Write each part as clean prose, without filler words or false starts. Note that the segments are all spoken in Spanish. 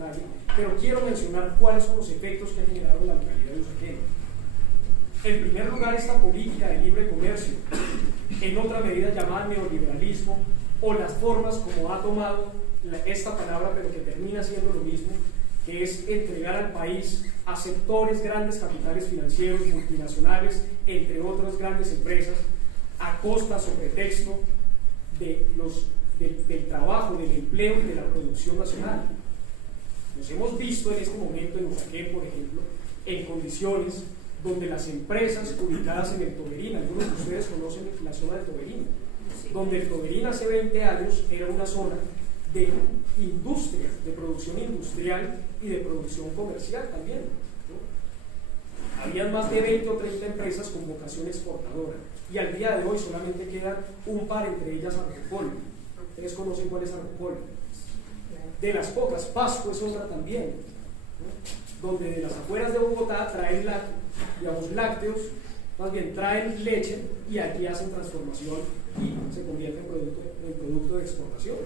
detalle, pero quiero mencionar cuáles son los efectos que ha generado en la localidad de Usaquén. En primer lugar, esta política de libre comercio, en otra medida llamada neoliberalismo, o las formas como ha tomado esta palabra, pero que termina siendo lo mismo, que es entregar al país a sectores, grandes capitales financieros, multinacionales, entre otras grandes empresas, a costa o pretexto del trabajo, del empleo y de la producción nacional. Nos hemos visto en este momento en Usaquén, por ejemplo, en condiciones donde las empresas ubicadas en el Toberín, algunos de ustedes conocen la zona del Toberín, donde el Toberín hace 20 años era una zona de industria, de producción industrial y de producción comercial también, ¿no? Habían más de 20 o 30 empresas con vocación exportadora, y al día de hoy solamente quedan un par, entre ellas Arrocol. ¿Ustedes conocen cuál es Arrocol? De las pocas, Pasco es otra también, ¿no? Donde de las afueras de Bogotá traen lácteos, más bien traen leche y aquí hacen transformación y se convierte en producto de exportación.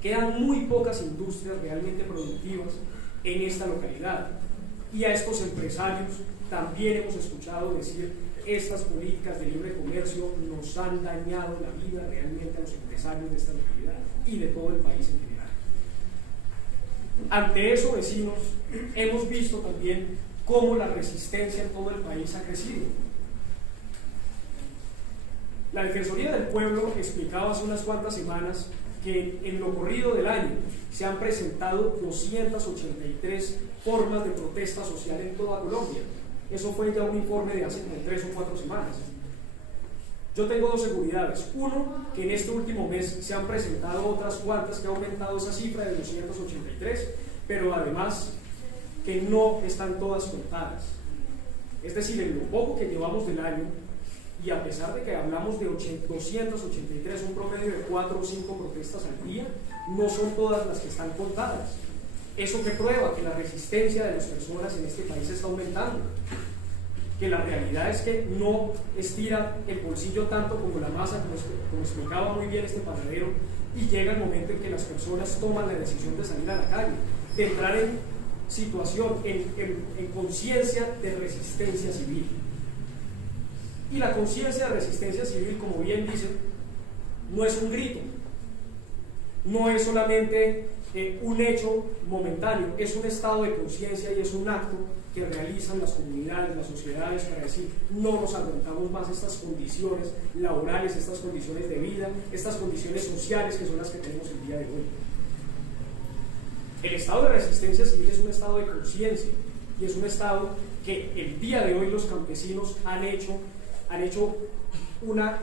Quedan muy pocas industrias realmente productivas en esta localidad, y a estos empresarios también hemos escuchado decir: estas políticas de libre comercio nos han dañado la vida realmente a los empresarios de esta localidad y de todo el país en general. Ante eso, vecinos, hemos visto también cómo la resistencia en todo el país ha crecido. La Defensoría del Pueblo explicaba hace unas cuantas semanas que en lo corrido del año se han presentado 283 formas de protesta social en toda Colombia. Eso fue ya un informe de hace como 3 o 4 semanas. Yo tengo dos seguridades. Uno, que en este último mes se han presentado otras cuantas, que ha aumentado esa cifra de 283, pero además que no están todas contadas. Es decir, en lo poco que llevamos del año, y a pesar de que hablamos de 283, un promedio de 4 o 5 protestas al día, no son todas las que están contadas. ¿Eso qué prueba? Que la resistencia de las personas en este país está aumentando, que la realidad es que no estira el bolsillo tanto como la masa, como explicaba muy bien este panadero, y llega el momento en que las personas toman la decisión de salir a la calle, de entrar en situación, en conciencia de resistencia civil. Y la conciencia de resistencia civil, como bien dicen, no es un grito, no es solamente un hecho momentáneo, es un estado de conciencia y es un acto que realizan las comunidades, las sociedades, para decir: no nos aguantamos más estas condiciones laborales, estas condiciones de vida, estas condiciones sociales que son las que tenemos el día de hoy. El estado de resistencia civil es un estado de conciencia y es un estado que el día de hoy los campesinos han hecho una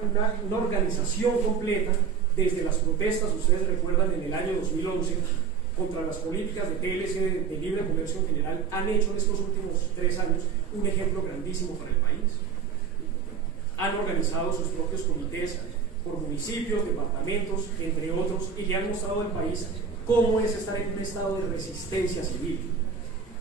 organización completa desde las protestas. Ustedes recuerdan, en el año 2011, contra las políticas de TLC, de libre comercio en general, han hecho en estos últimos 3 años un ejemplo grandísimo para el país. Han organizado sus propios comités por municipios, departamentos, entre otros, y le han mostrado al país cómo es estar en un estado de resistencia civil,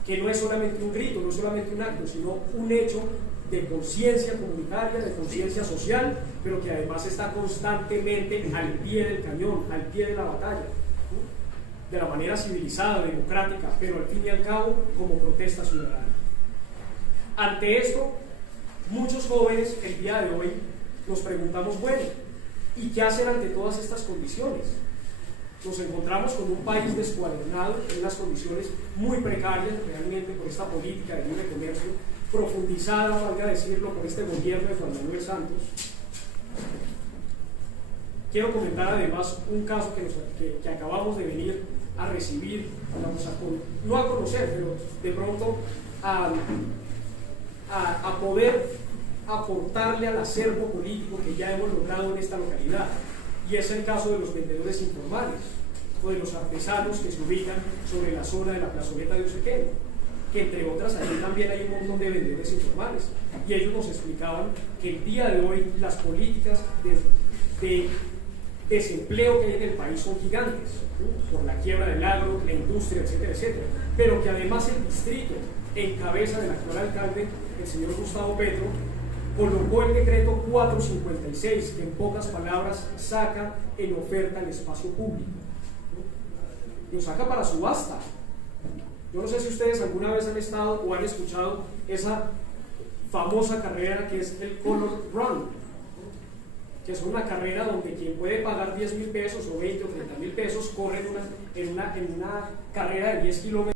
que no es solamente un grito, no es solamente un acto, sino un hecho de conciencia comunitaria, de conciencia social, pero que además está constantemente al pie del cañón, al pie de la batalla, ¿no? De la manera civilizada, democrática, pero al fin y al cabo como protesta ciudadana. Ante esto, muchos jóvenes el día de hoy nos preguntamos: bueno, ¿y qué hacer ante todas estas condiciones? Nos encontramos con un país descuadernado, en unas condiciones muy precarias realmente por esta política de libre comercio, profundizada, valga decirlo, por este gobierno de Juan Manuel Santos. Quiero comentar además un caso que acabamos de venir a recibir, no a conocer, pero de pronto a poder aportarle al acervo político que ya hemos logrado en esta localidad, y es el caso de los vendedores informales o de los artesanos que se ubican sobre la zona de la plazoleta de Usaquén, que entre otras allí también hay un montón de vendedores informales, y ellos nos explicaban que el día de hoy las políticas de desempleo que hay en el país son gigantes, ¿no? Por la quiebra del agro, la industria, etcétera, etcétera, pero que además el distrito, en cabeza del actual alcalde, el señor Gustavo Petro, colocó el decreto 456, que en pocas palabras saca en oferta el espacio público, ¿no? Lo saca para subasta, Yo no sé si ustedes alguna vez han estado o han escuchado esa famosa carrera que es el Color Run, que es una carrera donde quien puede pagar 10.000 pesos o 20 o 30.000 pesos corre en una carrera de 10 kilómetros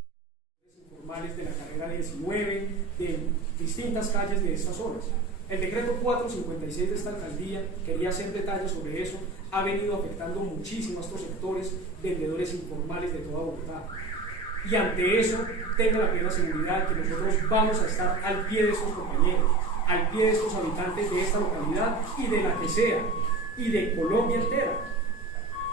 informales de la carrera de 19 de distintas calles de estas zonas. El decreto 456 de esta alcaldía, quería hacer detalles sobre eso, ha venido afectando muchísimo a estos sectores vendedores informales de toda Bogotá. Y ante eso, tenga la plena seguridad que nosotros vamos a estar al pie de estos compañeros, al pie de estos habitantes de esta localidad y de la que sea, y de Colombia entera,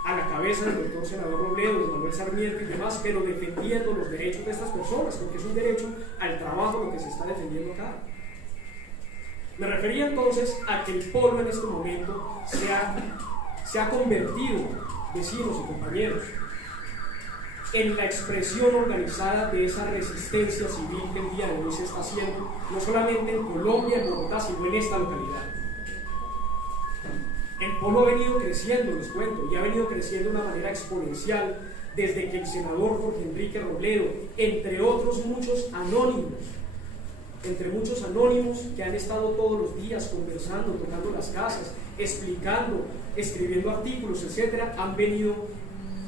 a la cabeza del doctor senador Robledo, de Manuel Sarmiento y demás, pero defendiendo los derechos de estas personas, porque es un derecho al trabajo lo que se está defendiendo acá. Me refería entonces a que el polo en este momento se ha convertido, vecinos y compañeros, en la expresión organizada de esa resistencia civil que el día de hoy se está haciendo, no solamente en Colombia, en Bogotá, sino en esta localidad. El polo ha venido creciendo, les cuento, y ha venido creciendo de una manera exponencial desde que el senador Jorge Enrique Robledo, entre otros muchos anónimos, que han estado todos los días conversando, tocando las casas, explicando, escribiendo artículos, etcétera, han venido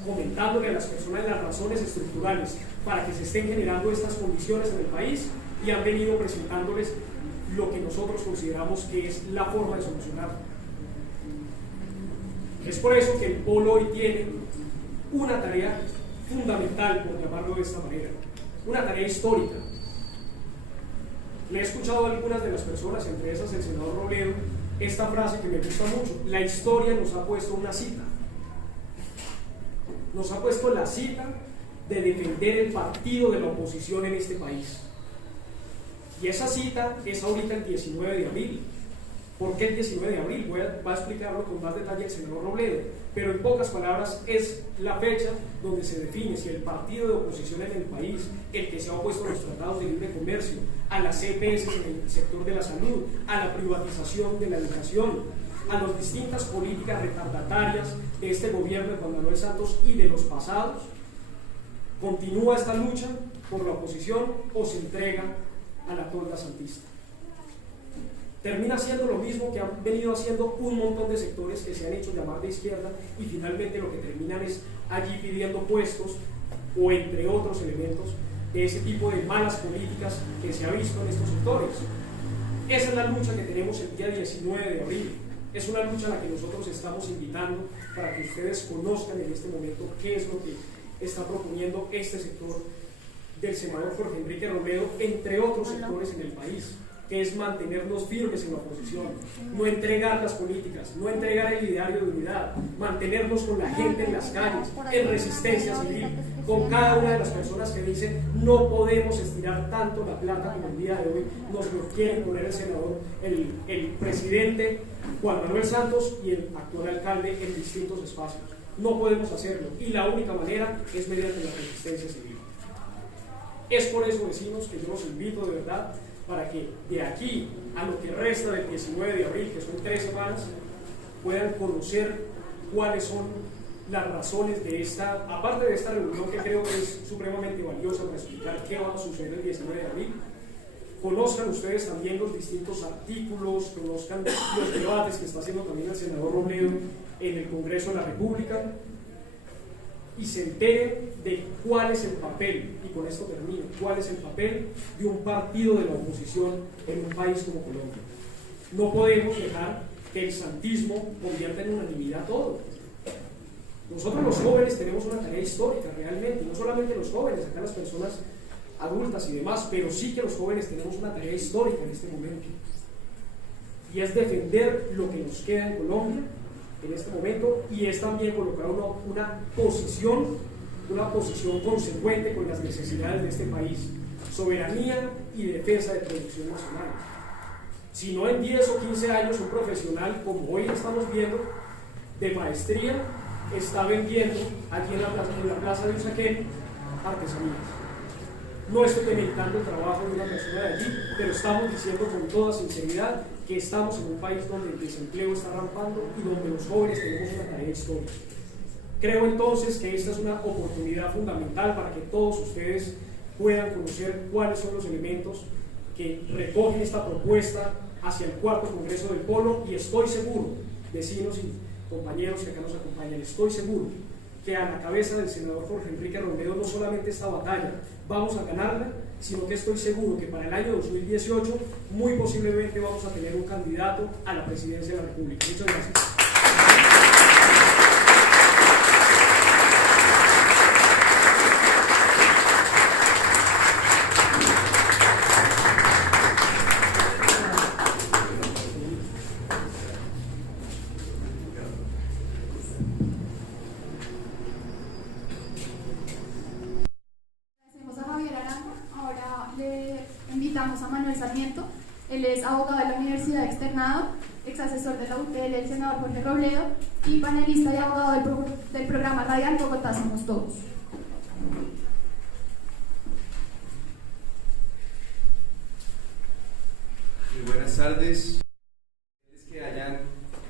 comentándole a las personas las razones estructurales para que se estén generando estas condiciones en el país y han venido presentándoles lo que nosotros consideramos que es la forma de solucionarlo. Es por eso que el polo hoy tiene una tarea fundamental, por llamarlo de esta manera, una tarea histórica. Le he escuchado a algunas de las personas, entre esas el senador Robledo, esta frase que me gusta mucho: la historia nos ha puesto una cita. Nos ha puesto la cita de defender el partido de la oposición en este país. Y esa cita es ahorita el 19 de abril. ¿Por qué el 19 de abril? Va a explicarlo con más detalle el senador Robledo, pero en pocas palabras es la fecha donde se define si el partido de oposición en el país, el que se ha opuesto a los tratados de libre comercio, a las CPS en el sector de la salud, a la privatización de la educación, a las distintas políticas retardatarias de este gobierno de Juan Manuel Santos y de los pasados, continúa esta lucha por la oposición o se entrega a la tolda santista. Termina siendo lo mismo que han venido haciendo un montón de sectores que se han hecho llamar de izquierda y finalmente lo que terminan es allí pidiendo puestos o entre otros elementos de ese tipo de malas políticas que se ha visto en estos sectores. Esa es la lucha que tenemos el día 19 de abril. Es una lucha a la que nosotros estamos invitando para que ustedes conozcan en este momento qué es lo que está proponiendo este sector del senador Jorge Enrique Robledo, entre otros sectores en el país, que es mantenernos firmes en la oposición, no entregar las políticas, no entregar el ideario de unidad, mantenernos con la gente en las calles, en resistencia civil, con cada una de las personas que dicen no podemos estirar tanto la plata como el día de hoy nos lo quieren poner el senador, el presidente Juan Manuel Santos y el actual alcalde en distintos espacios. No podemos hacerlo y la única manera es mediante la resistencia civil. Es por eso, vecinos, que yo los invito de verdad para que de aquí a lo que resta del 19 de abril, que son 3 semanas, puedan conocer cuáles son las razones de esta, aparte de esta reunión que creo que es supremamente valiosa para explicar qué va a suceder el 19 de abril, conozcan ustedes también los distintos artículos, conozcan los debates que está haciendo también el senador Robledo en el Congreso de la República y se enteren de cuál es el papel, y con esto termino, cuál es el papel de un partido de la oposición en un país como Colombia. No podemos dejar que el santismo convierta en unanimidad todo. Nosotros los jóvenes tenemos una tarea histórica realmente, no solamente los jóvenes, acá las personas adultas y demás, pero sí que los jóvenes tenemos una tarea histórica en este momento, y es defender lo que nos queda en Colombia en este momento, y es también colocar una posición consecuente con las necesidades de este país, soberanía y defensa de producción nacional. Si no en 10 o 15 años un profesional, como hoy estamos viendo, de maestría, está vendiendo aquí en la plaza de Usaquén artesanías. No estoy demeritando el trabajo de una persona de allí, pero estamos diciendo con toda sinceridad que estamos en un país donde el desempleo está rampando y donde los jóvenes tenemos una tarea histórica. Creo entonces que esta es una oportunidad fundamental para que todos ustedes puedan conocer cuáles son los elementos que recogen esta propuesta hacia el cuarto Congreso del Polo, y estoy seguro, vecinos y compañeros que acá nos acompañan, estoy seguro que a la cabeza del senador Jorge Enrique Robledo no solamente esta batalla vamos a ganarla, sino que estoy seguro que para el año 2018 muy posiblemente vamos a tener un candidato a la presidencia de la República. Muchas gracias. Invitamos a Manuel Sarmiento, él es abogado de la Universidad Externado, ex asesor de la UTL del senador Jorge Robledo y panelista y abogado del programa radial Bogotá Somos Todos. Muy buenas tardes. Que hayan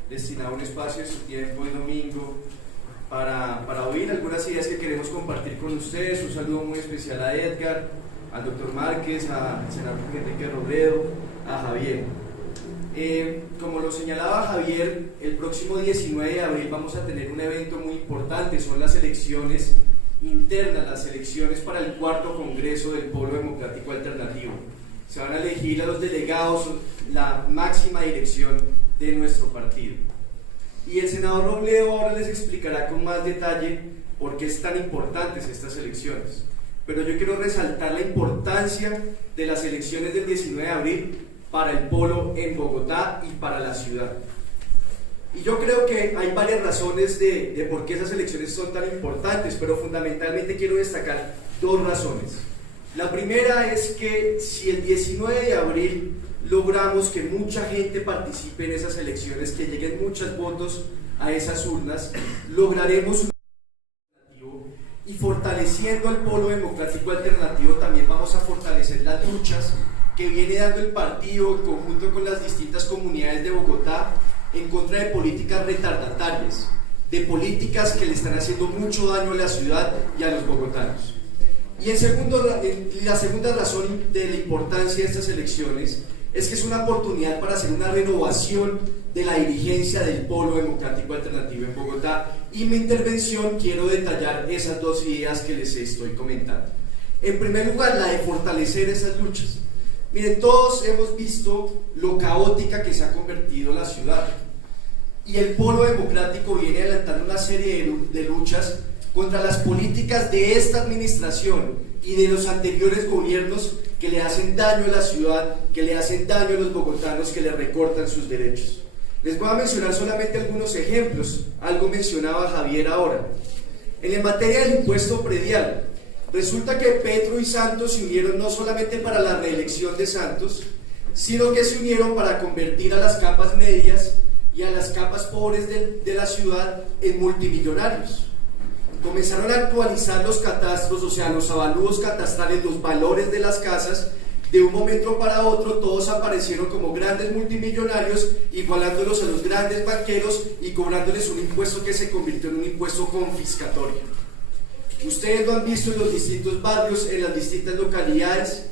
destinado un espacio de su tiempo el domingo para oír algunas ideas que queremos compartir con ustedes. Un saludo muy especial a Edgar, al doctor Márquez, al senador Enrique Robledo, a Javier. Como lo señalaba Javier, el próximo 19 de abril vamos a tener un evento muy importante, son las elecciones internas, las elecciones para el cuarto Congreso del Polo Democrático Alternativo. Se van a elegir a los delegados, la máxima dirección de nuestro partido. Y el senador Robledo ahora les explicará con más detalle por qué es tan importantes estas elecciones. Pero yo quiero resaltar la importancia de las elecciones del 19 de abril para el polo en Bogotá y para la ciudad. Y yo creo que hay varias razones de por qué esas elecciones son tan importantes, pero fundamentalmente quiero destacar dos razones. La primera es que si el 19 de abril logramos que mucha gente participe en esas elecciones, que lleguen muchos votos a esas urnas, lograremos y fortaleciendo el polo democrático alternativo también vamos a fortalecer las luchas que viene dando el partido en conjunto con las distintas comunidades de Bogotá en contra de políticas retardatarias, de políticas que le están haciendo mucho daño a la ciudad y a los bogotanos. Y la segunda razón de la importancia de estas elecciones es que es una oportunidad para hacer una renovación de la dirigencia del Polo Democrático Alternativo en Bogotá, y en mi intervención quiero detallar esas dos ideas que les estoy comentando. En primer lugar, la de fortalecer esas luchas. Miren, todos hemos visto lo caótica que se ha convertido la ciudad, y el Polo Democrático viene adelantando una serie de luchas contra las políticas de esta administración y de los anteriores gobiernos que le hacen daño a la ciudad, que le hacen daño a los bogotanos, que le recortan sus derechos. Les voy a mencionar solamente algunos ejemplos, algo mencionaba Javier ahora. En materia del impuesto predial, resulta que Petro y Santos se unieron no solamente para la reelección de Santos, sino que se unieron para convertir a las capas medias y a las capas pobres de la ciudad en multimillonarios. Comenzaron a actualizar los catastros, o sea, los avalúos catastrales, los valores de las casas. De un momento para otro todos aparecieron como grandes multimillonarios, igualándolos a los grandes banqueros y cobrándoles un impuesto que se convirtió en un impuesto confiscatorio. Ustedes lo han visto en los distintos barrios, en las distintas localidades,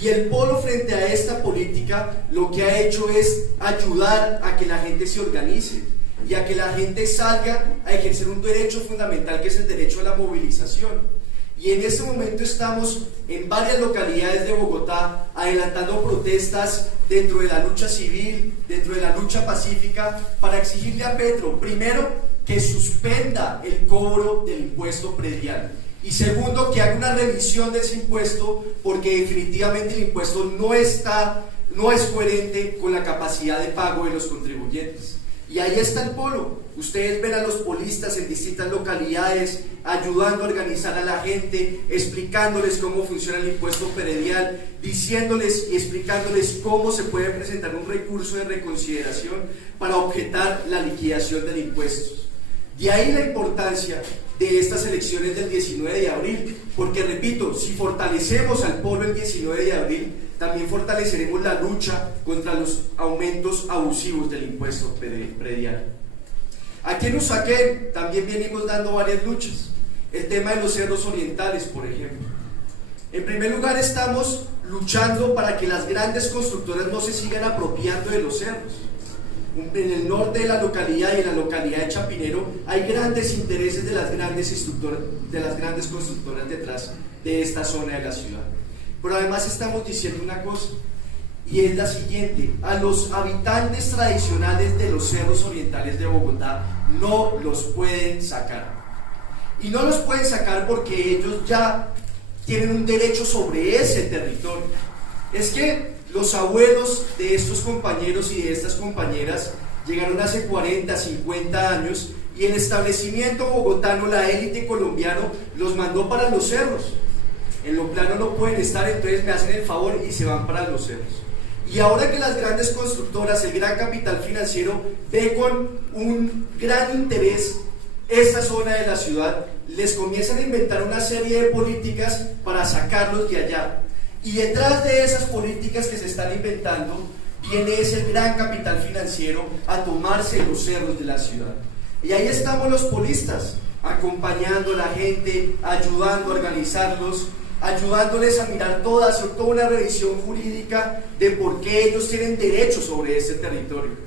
y el polo frente a esta política lo que ha hecho es ayudar a que la gente se organice y a que la gente salga a ejercer un derecho fundamental, que es el derecho a la movilización. Y en este momento estamos en varias localidades de Bogotá adelantando protestas dentro de la lucha civil, dentro de la lucha pacífica, para exigirle a Petro, primero, que suspenda el cobro del impuesto predial, y segundo, que haga una revisión de ese impuesto, porque definitivamente el impuesto no es coherente con la capacidad de pago de los contribuyentes. Y ahí está el polo. Ustedes ven a los polistas en distintas localidades ayudando a organizar a la gente, explicándoles cómo funciona el impuesto predial, diciéndoles y explicándoles cómo se puede presentar un recurso de reconsideración para objetar la liquidación del impuesto. De ahí la importancia de estas elecciones del 19 de abril, porque repito, si fortalecemos al polo el 19 de abril, también fortaleceremos la lucha contra los aumentos abusivos del impuesto predial. Aquí en Usaquén también venimos dando varias luchas. El tema de los cerros orientales, por ejemplo. En primer lugar, estamos luchando para que las grandes constructoras no se sigan apropiando de los cerros. En el norte de la localidad y en la localidad de Chapinero hay grandes intereses de las grandes constructoras detrás de esta zona de la ciudad. Pero además estamos diciendo una cosa, y es la siguiente: a los habitantes tradicionales de los cerros orientales de Bogotá no los pueden sacar. Y no los pueden sacar porque ellos ya tienen un derecho sobre ese territorio. Es que los abuelos de estos compañeros y de estas compañeras llegaron hace 40, 50 años y el establecimiento bogotano, la élite colombiana, los mandó para los cerros. En lo plano no pueden estar, entonces me hacen el favor y se van para los cerros. Y ahora que las grandes constructoras, el gran capital financiero, ve con un gran interés esta zona de la ciudad, les comienzan a inventar una serie de políticas para sacarlos de allá. Y detrás de esas políticas que se están inventando, viene ese gran capital financiero a tomarse los cerros de la ciudad. Y ahí estamos los polistas, acompañando a la gente, ayudando a organizarlos, ayudándoles a mirar hacer toda una revisión jurídica de por qué ellos tienen derecho sobre ese territorio.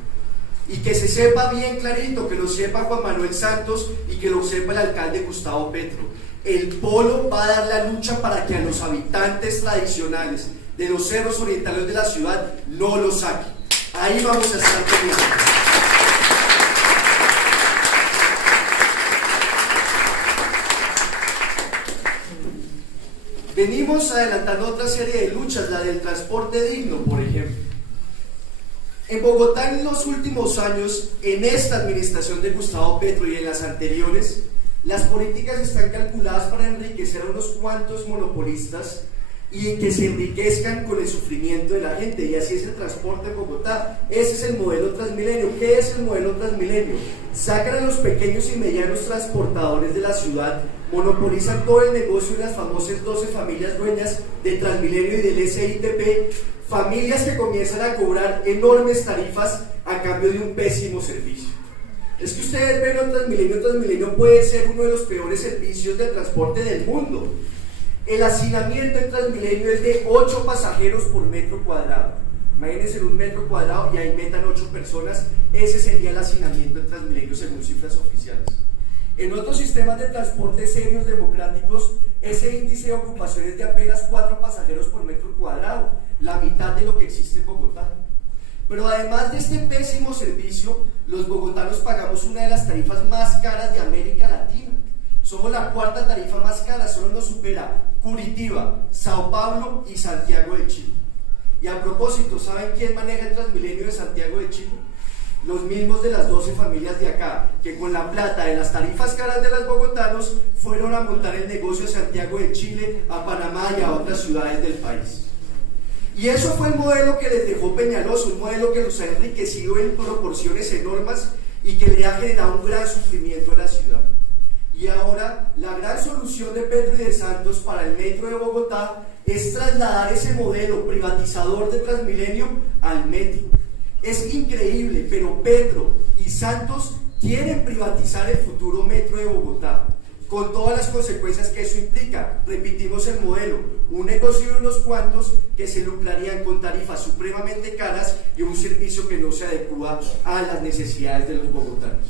Y que se sepa bien clarito, que lo sepa Juan Manuel Santos y que lo sepa el alcalde Gustavo Petro. El polo va a dar la lucha para que a los habitantes tradicionales de los cerros orientales de la ciudad no los saquen. Ahí vamos a estar teniendo. Venimos adelantando otra serie de luchas, la del transporte digno, por ejemplo. En Bogotá, en los últimos años, en esta administración de Gustavo Petro y en las anteriores, las políticas están calculadas para enriquecer a unos cuantos monopolistas y en que se enriquezcan con el sufrimiento de la gente, y así es el transporte en Bogotá. Ese es el modelo Transmilenio. ¿Qué es el modelo Transmilenio? Sacan a los pequeños y medianos transportadores de la ciudad, monopolizan todo el negocio de las famosas 12 familias dueñas de Transmilenio y del SITP, familias que comienzan a cobrar enormes tarifas a cambio de un pésimo servicio. Es que ustedes ven Transmilenio puede ser uno de los peores servicios de transporte del mundo. El hacinamiento en Transmilenio es de 8 pasajeros por metro cuadrado. Imagínense un metro cuadrado y ahí metan 8 personas. Ese sería el hacinamiento en Transmilenio según cifras oficiales. En otros sistemas de transporte serios democráticos, ese índice de ocupación es de apenas 4 pasajeros por metro cuadrado, la mitad de lo que existe en Bogotá. Pero además de este pésimo servicio, los bogotanos pagamos una de las tarifas más caras de América Latina. Somos la 4ª tarifa más cara, solo nos supera Curitiba, Sao Paulo y Santiago de Chile. Y a propósito, ¿saben quién maneja el Transmilenio de Santiago de Chile? Los mismos de las 12 familias de acá, que con la plata de las tarifas caras de los bogotanos fueron a montar el negocio a Santiago de Chile, a Panamá y a otras ciudades del país. Y eso fue el modelo que les dejó Peñalosa, un modelo que los ha enriquecido en proporciones enormes y que le ha generado un gran sufrimiento a la ciudad. Y ahora la gran solución de Petro y de Santos para el metro de Bogotá es trasladar ese modelo privatizador de Transmilenio al metro. Es increíble, pero Petro y Santos quieren privatizar el futuro metro de Bogotá, con todas las consecuencias que eso implica. Repetimos el modelo, un negocio de unos cuantos que se lucrarían con tarifas supremamente caras y un servicio que no se adecua a las necesidades de los bogotanos.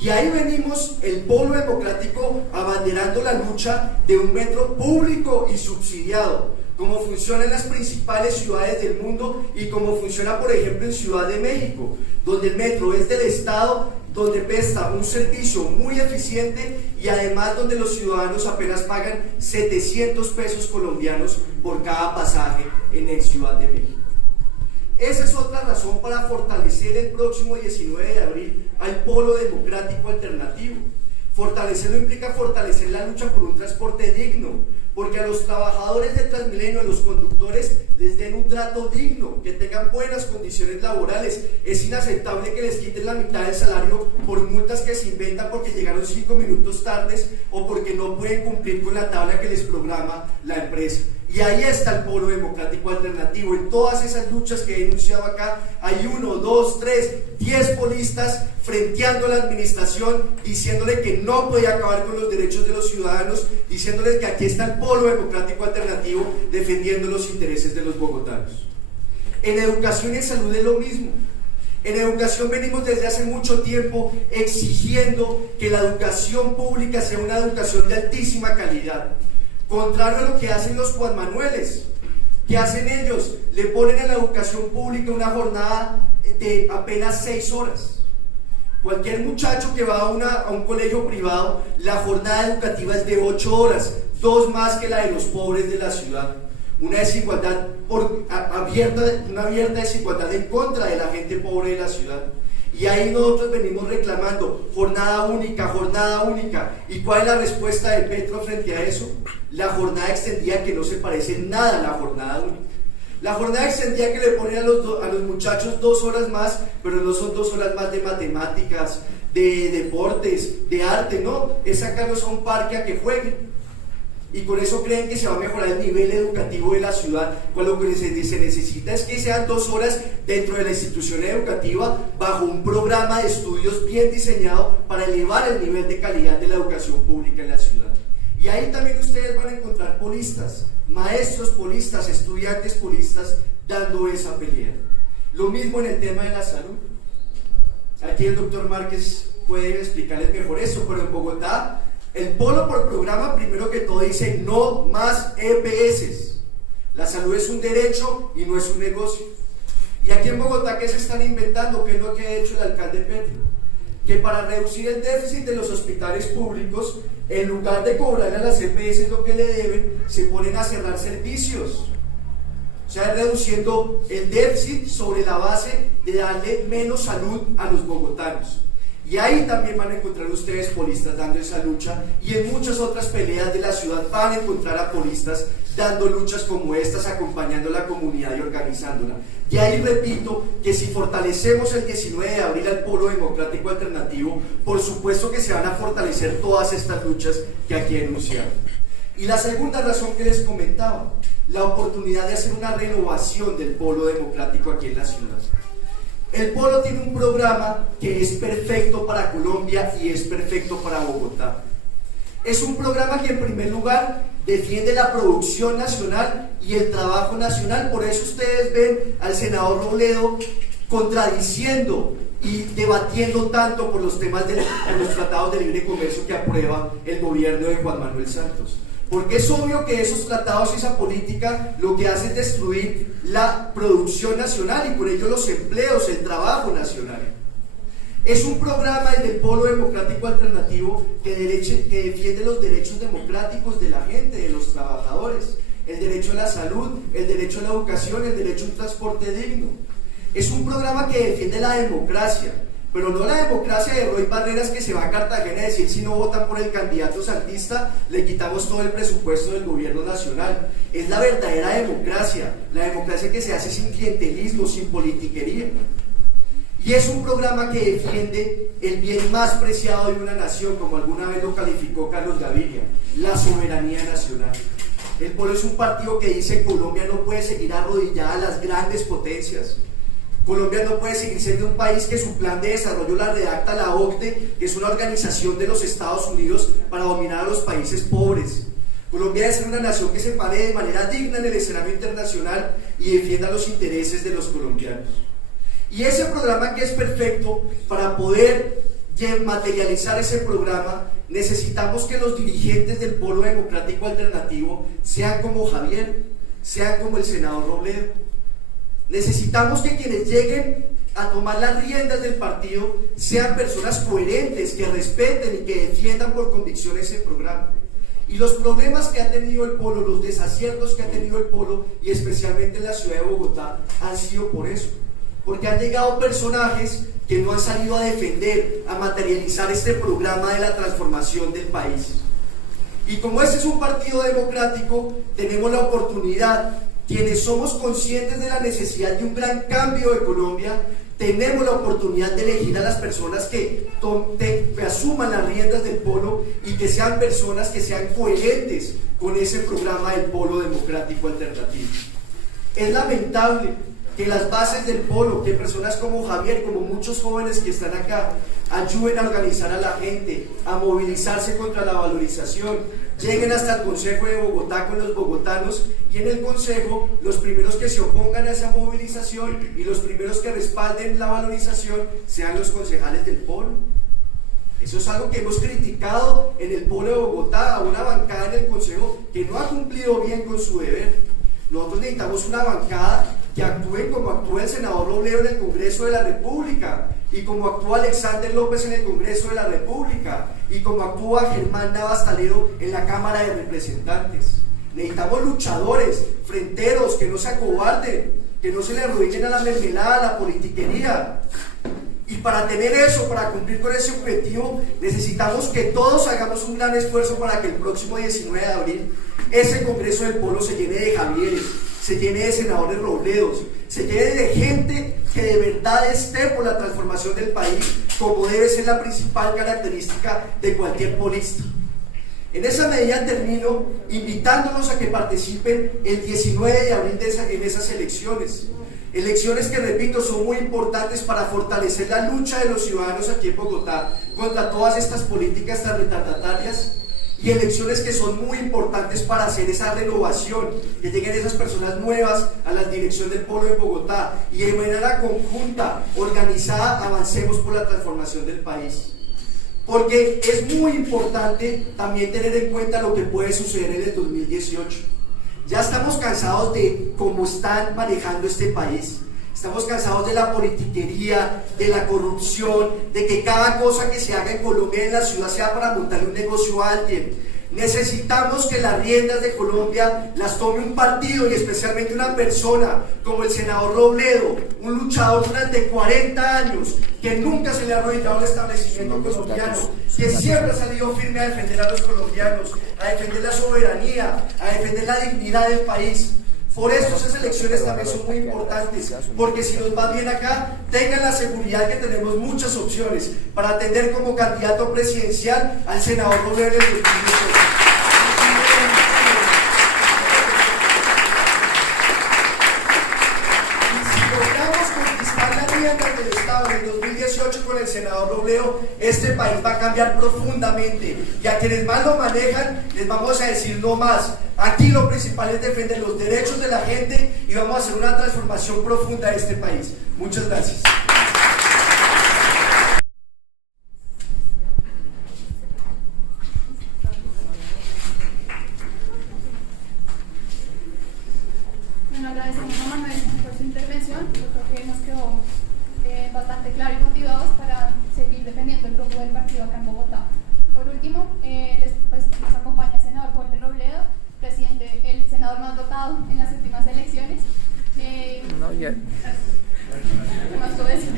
Y ahí venimos, el polo democrático, abanderando la lucha de un metro público y subsidiado, como funciona en las principales ciudades del mundo y como funciona, por ejemplo, en Ciudad de México, donde el metro es del Estado, donde presta un servicio muy eficiente y además donde los ciudadanos apenas pagan 700 pesos colombianos por cada pasaje en el Ciudad de México. Esa es otra razón para fortalecer el próximo 19 de abril al polo democrático alternativo. Fortalecerlo implica fortalecer la lucha por un transporte digno, porque a los trabajadores de Transmilenio, a los conductores, les den un trato digno, que tengan buenas condiciones laborales. Es inaceptable que les quiten la mitad del salario por multas que se inventan porque llegaron 5 minutos tardes o porque no pueden cumplir con la tabla que les programa la empresa. Y ahí está el polo democrático alternativo. En todas esas luchas que he denunciado acá, hay 1, 2, 3, 10 polistas frenteando a la administración, diciéndole que no puede acabar con los derechos de los ciudadanos, diciéndoles que aquí está el polo Polo Democrático Alternativo defendiendo los intereses de los bogotanos. En educación y en salud es lo mismo. En educación venimos desde hace mucho tiempo exigiendo que la educación pública sea una educación de altísima calidad. Contrario a lo que hacen los Juan Manueles. ¿Qué hacen ellos? Le ponen a la educación pública una jornada de apenas 6 horas. Cualquier muchacho que va a un colegio privado, la jornada educativa es de 8 horas, 2 más que la de los pobres de la ciudad. Una desigualdad una abierta desigualdad en contra de la gente pobre de la ciudad. Y ahí nosotros venimos reclamando jornada única, jornada única. ¿Y cuál es la respuesta de Petro frente a eso? La jornada extendida, que no se parece en nada a la jornada única. La jornada extendida que le ponen a los muchachos 2 horas más, pero no son 2 horas más de matemáticas, de deportes, de arte, no, es sacarlos a un parque a que jueguen. Y con eso creen que se va a mejorar el nivel educativo de la ciudad, cuando lo que se necesita es que sean 2 horas dentro de la institución educativa bajo un programa de estudios bien diseñado para elevar el nivel de calidad de la educación pública en la ciudad. Y ahí también ustedes van a encontrar polistas, maestros polistas, estudiantes polistas dando esa pelea. Lo mismo en el tema de la salud. Aquí el doctor Márquez puede explicarles mejor eso, pero en Bogotá el polo por programa, primero que todo, dice no más EPS. La salud es un derecho y no es un negocio. Y aquí en Bogotá, ¿qué se están inventando? ¿Qué es lo que ha hecho el alcalde Petro? Que para reducir el déficit de los hospitales públicos, en lugar de cobrarle a las EPS lo que le deben, se ponen a cerrar servicios. O sea, reduciendo el déficit sobre la base de darle menos salud a los bogotanos. Y ahí también van a encontrar ustedes polistas dando esa lucha, y en muchas otras peleas de la ciudad van a encontrar a polistas dando luchas como estas, acompañando a la comunidad y organizándola. Y ahí repito que si fortalecemos el 19 de abril al Polo Democrático Alternativo, por supuesto que se van a fortalecer todas estas luchas que aquí he enunciado. Y la segunda razón que les comentaba, la oportunidad de hacer una renovación del Polo Democrático aquí en la ciudad. El Polo tiene un programa que es perfecto para Colombia y es perfecto para Bogotá. Es un programa que en primer lugar defiende la producción nacional y el trabajo nacional. Por eso ustedes ven al senador Robledo contradiciendo y debatiendo tanto por los temas de los tratados de libre comercio que aprueba el gobierno de Juan Manuel Santos. Porque es obvio que esos tratados y esa política lo que hace es destruir la producción nacional y por ello los empleos, el trabajo nacional. Es un programa, el del Polo Democrático Alternativo, que defiende los derechos democráticos de la gente, de los trabajadores, el derecho a la salud, el derecho a la educación, el derecho a un transporte digno. Es un programa que defiende la democracia, pero no la democracia de Roy Barreras, que se va a Cartagena a decir si no votan por el candidato santista le quitamos todo el presupuesto del gobierno nacional. Es la verdadera democracia, la democracia que se hace sin clientelismo, sin politiquería. Y es un programa que defiende el bien más preciado de una nación, como alguna vez lo calificó Carlos Gaviria, la soberanía nacional. El Polo es un partido que dice: Colombia no puede seguir arrodillada a las grandes potencias. Colombia no puede seguir siendo un país que su plan de desarrollo la redacta la OCDE, que es una organización de los Estados Unidos para dominar a los países pobres. Colombia debe ser una nación que se pare de manera digna en el escenario internacional y defienda los intereses de los colombianos. Y ese programa, que es perfecto, para poder materializar ese programa, necesitamos que los dirigentes del Polo Democrático Alternativo sean como Javier, sean como el senador Robledo. Necesitamos que quienes lleguen a tomar las riendas del partido sean personas coherentes, que respeten y que defiendan por convicción ese programa. Y los problemas que ha tenido el Polo, los desaciertos que ha tenido el Polo, y especialmente en la ciudad de Bogotá, han sido por eso. Porque han llegado personajes que no han salido a defender, a materializar este programa de la transformación del país. Y como este es un partido democrático, tenemos la oportunidad, quienes somos conscientes de la necesidad de un gran cambio de Colombia, tenemos la oportunidad de elegir a las personas que asuman las riendas del Polo y que sean personas que sean coherentes con ese programa del Polo Democrático Alternativo. Es lamentable que las bases del polo, que personas como Javier, como muchos jóvenes que están acá, ayuden a organizar a la gente, a movilizarse contra la valorización, lleguen hasta el Consejo de Bogotá con los bogotanos, y en el Consejo los primeros que se opongan a esa movilización y los primeros que respalden la valorización sean los concejales del polo. Eso es algo que hemos criticado en el polo de Bogotá, a una bancada en el Consejo que no ha cumplido bien con su deber. Nosotros necesitamos una bancada que actúe como actúa el senador Robledo en el Congreso de la República, y como actúa Alexander López en el Congreso de la República, y como actúa Germán Navas Talero en la Cámara de Representantes. Necesitamos luchadores, fronteros, que no se acobarden, que no se le arrodillen a la mermelada, a la politiquería. Y para tener eso, para cumplir con ese objetivo, necesitamos que todos hagamos un gran esfuerzo para que el próximo 19 de abril ese Congreso del Polo se llene de Javieres, se llene de senadores Robledos, se llene de gente que de verdad esté por la transformación del país, como debe ser la principal característica de cualquier político. En esa medida termino invitándolos a que participen el 19 de abril en esas elecciones. Elecciones que, repito, son muy importantes para fortalecer la lucha de los ciudadanos aquí en Bogotá contra todas estas políticas tan retardatarias, y elecciones que son muy importantes para hacer esa renovación, que lleguen esas personas nuevas a la dirección del polo de Bogotá y de manera conjunta, organizada, avancemos por la transformación del país. Porque es muy importante también tener en cuenta lo que puede suceder en el 2018. Ya estamos cansados de cómo están manejando este país. Estamos cansados de la politiquería, de la corrupción, de que cada cosa que se haga en Colombia, en la ciudad, sea para montarle un negocio a alguien. Necesitamos que las riendas de Colombia las tome un partido, y especialmente una persona como el senador Robledo, un luchador durante 40 años, que nunca se le ha arrodillado al establecimiento colombiano, que siempre ha salido firme a defender a los colombianos, a defender la soberanía, a defender la dignidad del país. Por eso esas elecciones también son muy importantes, porque si nos va bien acá, tengan la seguridad que tenemos muchas opciones para atender como candidato presidencial al senador Robledo en el 2018. Del Estado en el 2018 con el senador Robledo, este país va a cambiar profundamente, y a quienes más lo manejan les vamos a decir no más. Aquí lo principal es defender los derechos de la gente, y vamos a hacer una transformación profunda de este país. Muchas gracias. Bueno, agradecemos a Manuel por su intervención. Yo creo que nos quedó bastante claro y motivados para seguir defendiendo el rumbo del partido acá en Bogotá. Por último, nos acompaña el senador Jorge Robledo, presidente, el senador más votado en las últimas elecciones. No, ya. ¿Qué más puedo decir?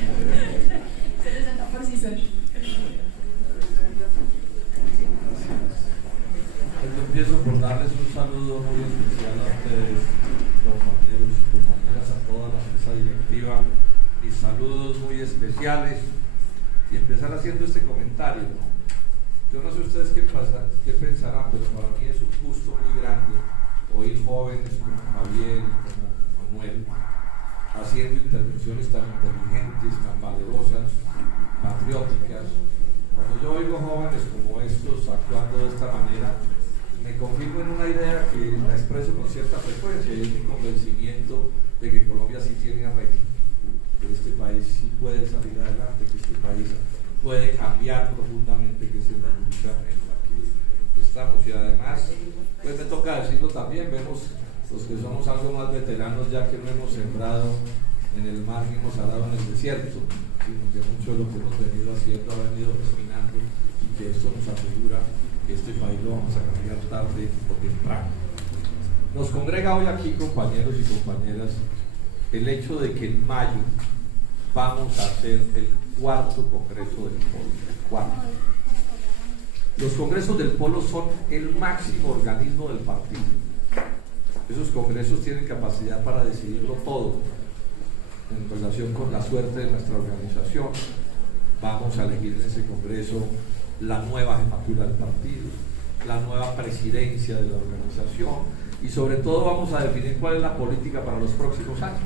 Se presenta por sí solo. Yo empiezo por darles un saludo muy especial a ustedes, compañeros y compañeras, a toda la mesa directiva. Mis saludos muy especiales, y empezar haciendo este comentario. Yo no sé ustedes qué pensarán, pero para mí es un gusto muy grande oír jóvenes como Javier, como Manuel, haciendo intervenciones tan inteligentes, tan valerosas, patrióticas. Cuando yo oigo jóvenes como estos actuando de esta manera, me confirmo en una idea que la expreso con cierta frecuencia, y es mi convencimiento de que Colombia sí tiene arreglo, que este país sí puede salir adelante, que este país puede cambiar profundamente, que es en la lucha en la que estamos. Y además, pues me toca decirlo también, vemos los que somos algo más veteranos, ya que no hemos sembrado en el mar ni hemos arado en el desierto, sino que mucho de lo que hemos venido haciendo ha venido germinando, y que esto nos asegura que este país lo vamos a cambiar tarde o temprano. Nos congrega hoy aquí, compañeros y compañeras, el hecho de que en mayo vamos a hacer el cuarto Congreso del Polo. El cuarto. Los congresos del Polo son el máximo organismo del partido. Esos congresos tienen capacidad para decidirlo todo en relación con la suerte de nuestra organización. Vamos a elegir en ese congreso la nueva jefatura del partido, la nueva presidencia de la organización, y sobre todo vamos a definir cuál es la política para los próximos años.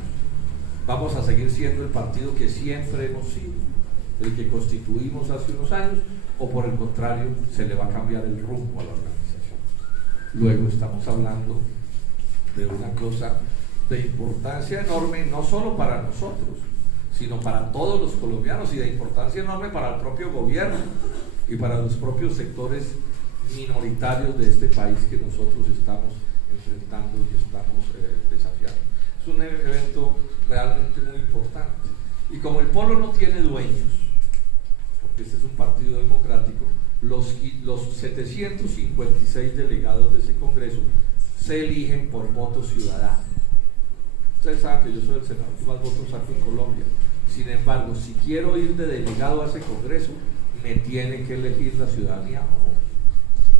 vamos a seguir siendo el partido que siempre hemos sido, el que constituimos hace unos años, o por el contrario, se le va a cambiar el rumbo a la organización. Luego estamos hablando de una cosa de importancia enorme, no solo para nosotros, sino para todos los colombianos, y de importancia enorme para el propio gobierno y para los propios sectores minoritarios de este país que nosotros estamos enfrentando y estamos desafiando. Es un evento realmente muy importante. Y como el Polo no tiene dueños, porque este es un partido democrático, los 756 delegados de ese Congreso se eligen por voto ciudadano. Ustedes saben que yo soy el senador que más votos saco en Colombia. Sin embargo, si quiero ir de delegado a ese Congreso, me tiene que elegir la ciudadanía.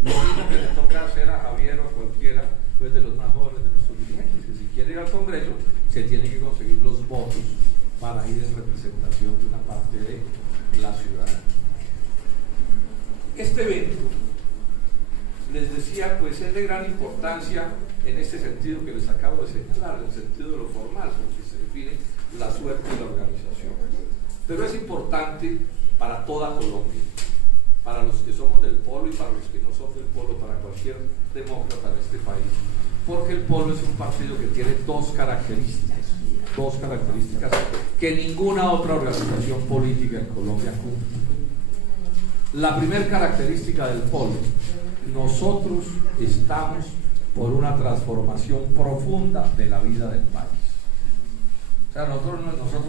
Lo mismo que le toca hacer a Javier o a cualquiera pues, de los más jóvenes de nuestros dirigentes, que si quiere ir al Congreso, se tiene que conseguir los votos para ir en representación de una parte de la ciudadanía. Este evento, les decía, pues es de gran importancia en este sentido que les acabo de señalar, en el sentido de lo formal, porque se define la suerte de la organización. Pero es importante para toda Colombia, para los que somos del Polo y para los que no son del Polo, para cualquier demócrata de este país, porque el Polo es un partido que tiene dos características que ninguna otra organización política en Colombia cumple. La primera característica del Polo: nosotros estamos por una transformación profunda de la vida del país. O sea, nosotros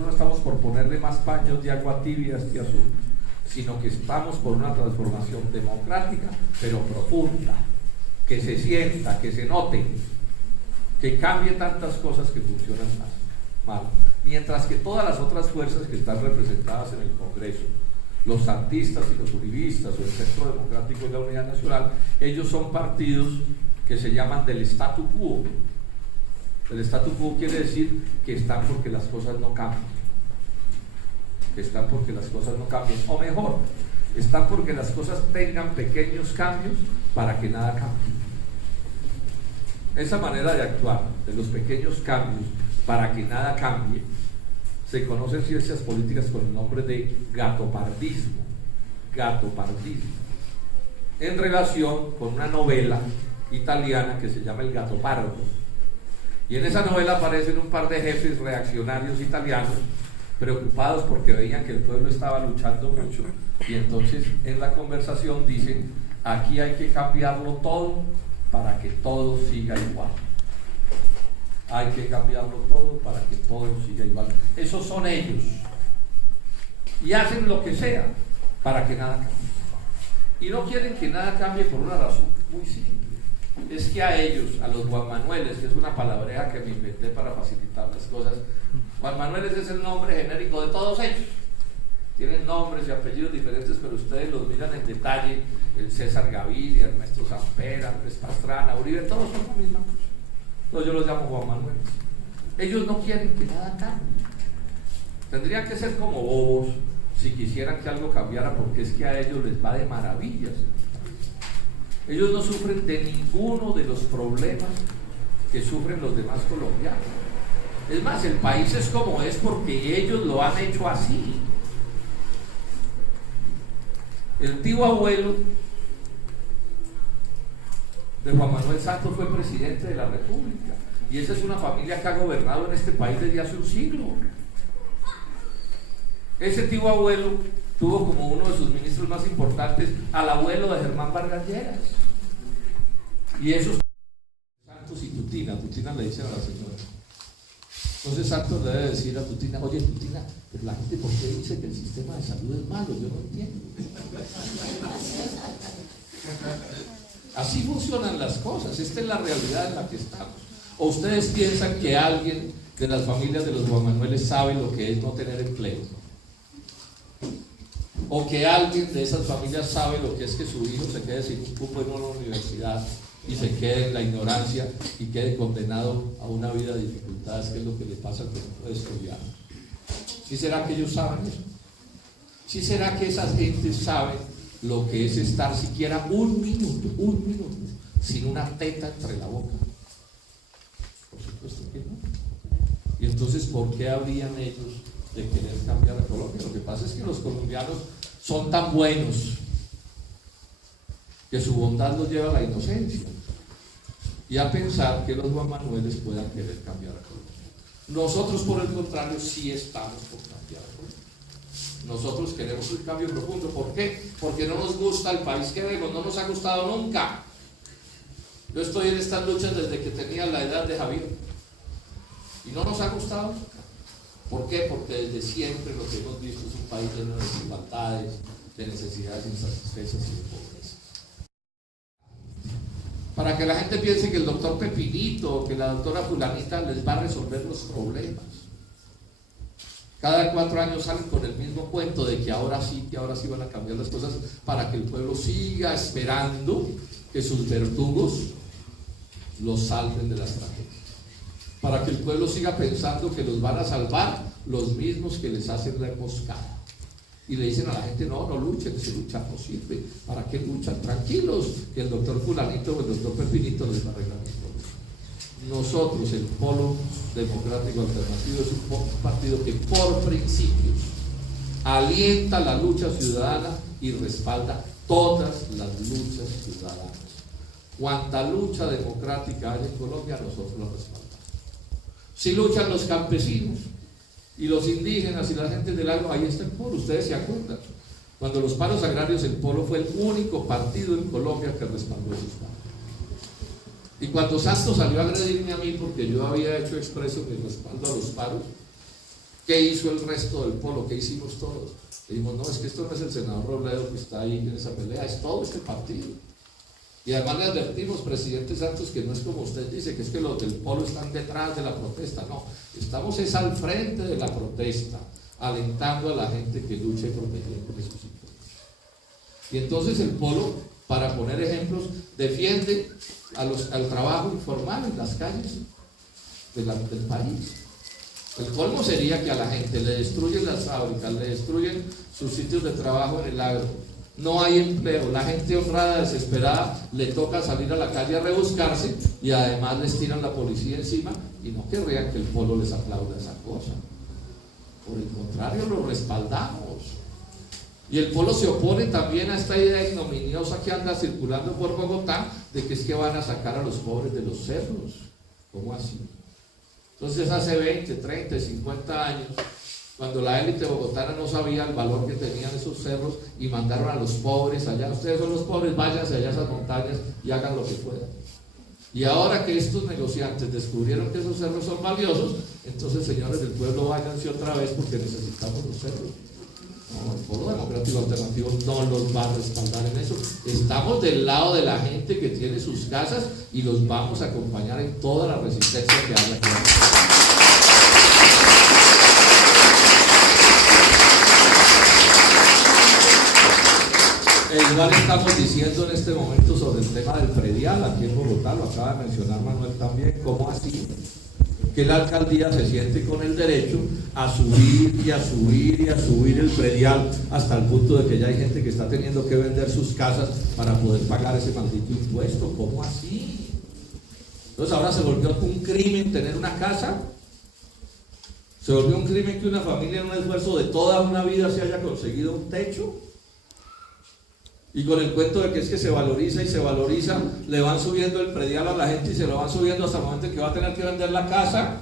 no estamos por ponerle más paños de agua tibia a este asunto, sino que estamos por una transformación democrática, pero profunda, que se sienta, que se note, que cambie tantas cosas que funcionan mal. Mientras que todas las otras fuerzas que están representadas en el Congreso, los santistas y los uribistas o el Centro Democrático de la Unidad Nacional, ellos son partidos que se llaman del statu quo. El statu quo quiere decir que están porque las cosas no cambian. Están porque las cosas no cambien, o mejor, están porque las cosas tengan pequeños cambios para que nada cambie. Esa manera de actuar, de los pequeños cambios para que nada cambie, se conoce en ciencias políticas con el nombre de gatopardismo, en relación con una novela italiana que se llama El Gattopardo. Y en esa novela aparecen un par de jefes reaccionarios italianos preocupados porque veían que el pueblo estaba luchando mucho, y entonces en la conversación dicen: aquí hay que cambiarlo todo para que todo siga igual. Hay que cambiarlo todo para que todo siga igual. Esos son ellos, y hacen lo que sea para que nada cambie. Y no quieren que nada cambie por una razón muy simple: es que a ellos, a los Juan Manueles, que es una palabreja que me inventé para facilitar las cosas, Juan Manueles es el nombre genérico de todos ellos. Tienen nombres y apellidos diferentes, pero ustedes los miran en detalle: el César Gaviria, Ernesto Samper, Andrés Pastrana, Uribe, todos son la misma cosa. Entonces yo los llamo Juan Manueles. Ellos no quieren que nada cambie. Tendrían que ser como bobos si quisieran que algo cambiara, porque es que a ellos les va de maravillas. Ellos no sufren de ninguno de los problemas que sufren los demás colombianos. Es más, el país es como es porque ellos lo han hecho así. El tío abuelo de Juan Manuel Santos fue presidente de la República, y esa es una familia que ha gobernado en este país desde hace un siglo. Ese tío abuelo tuvo como uno de sus ministros más importantes al abuelo de Germán Vargas Lleras. Y esos Santos y Tutina le dicen a la señora. Entonces Santos le debe decir a Tutina: oye Tutina, pero la gente ¿por qué dice que el sistema de salud es malo? Yo no entiendo. Así funcionan las cosas. Esta es la realidad en la que estamos. ¿O ustedes piensan que alguien de las familias de los Juan Manueles sabe lo que es no tener empleo? ¿O que alguien de esas familias sabe lo que es que su hijo se quede sin un cupo en una universidad y se quede en la ignorancia y quede condenado a una vida de dificultades, que es lo que le pasa al que no puede estudiar? ¿Sí será que ellos saben eso? ¿Sí será que esas gentes saben lo que es estar siquiera un minuto sin una teta entre la boca? Por supuesto que no. Y entonces ¿por qué habrían ellos de querer cambiar a Colombia? Lo que pasa es que los colombianos son tan buenos que su bondad los lleva a la inocencia y a pensar que los Juan Manueles puedan querer cambiar a Colombia. Nosotros, por el contrario, sí estamos por cambiar a Colombia. Nosotros queremos un cambio profundo. ¿Por qué? Porque no nos gusta el país que vemos, no nos ha gustado nunca. Yo estoy en estas luchas desde que tenía la edad de Javier y no nos ha gustado nunca. ¿Por qué? Porque desde siempre lo que hemos visto es un país lleno de desigualdades, de necesidades insatisfechas y de pobreza. Para que la gente piense que el doctor Pepinito o que la doctora fulanita les va a resolver los problemas. Cada 4 años salen con el mismo cuento de que ahora sí van a cambiar las cosas para que el pueblo siga esperando que sus verdugos los salven de las tragedias. Para que el pueblo siga pensando que los van a salvar los mismos que les hacen la emboscada. Y le dicen a la gente, no luchen, si luchar no sirve. ¿Para qué luchan? Tranquilos, que el doctor fulanito o el doctor Pepinito les va a arreglar los problemas. Nosotros, el Polo Democrático Alternativo, es un partido que por principios alienta la lucha ciudadana y respalda todas las luchas ciudadanas. Cuanta lucha democrática hay en Colombia, nosotros la respaldamos. Si luchan los campesinos y los indígenas y la gente del agro, ahí está el Polo. Ustedes se acuerdan, cuando los paros agrarios, el Polo fue el único partido en Colombia que respaldó esos paros. Y cuando Santos salió a agredirme a mí porque yo había hecho expreso mi respaldo a los paros, ¿qué hizo el resto del Polo? ¿Qué hicimos todos? Le dijimos, no, es que esto no es el senador Robledo que está ahí en esa pelea, es todo este partido. Y además le advertimos, presidente Santos, que no es como usted dice, que es que los del Polo están detrás de la protesta. No, estamos es al frente de la protesta, alentando a la gente que luche y protegiendo de sus intereses. Y entonces el Polo, para poner ejemplos, defiende al trabajo informal en las calles del país. El colmo sería que a la gente le destruyen las fábricas, le destruyen sus sitios de trabajo en el agro. No hay empleo, la gente honrada, desesperada, le toca salir a la calle a rebuscarse y además les tiran la policía encima y no querrían que el Polo les aplauda esa cosa. Por el contrario, lo respaldamos. Y el Polo se opone también a esta idea ignominiosa que anda circulando por Bogotá de que es que van a sacar a los pobres de los cerros. ¿Cómo así? Entonces hace 20, 30, 50 años, cuando la élite bogotana no sabía el valor que tenían esos cerros y mandaron a los pobres allá, ustedes son los pobres, váyanse allá a esas montañas y hagan lo que puedan. Y ahora que estos negociantes descubrieron que esos cerros son valiosos, entonces señores del pueblo, váyanse otra vez porque necesitamos los cerros. No, el Polo Democrático Alternativo no los va a respaldar en eso. Estamos del lado de la gente que tiene sus casas y los vamos a acompañar en toda la resistencia que haya aquí. Igual estamos diciendo en este momento sobre el tema del predial aquí en Bogotá, lo acaba de mencionar Manuel también. ¿Cómo así? Que la alcaldía se siente con el derecho a subir y a subir y a subir el predial hasta el punto de que ya hay gente que está teniendo que vender sus casas para poder pagar ese maldito impuesto. ¿Cómo así? Entonces ahora se volvió un crimen tener una casa. Se volvió un crimen que una familia en un esfuerzo de toda una vida se haya conseguido un techo. Y con el cuento de que es que se valoriza y se valoriza, le van subiendo el predial a la gente y se lo van subiendo hasta el momento en que va a tener que vender la casa.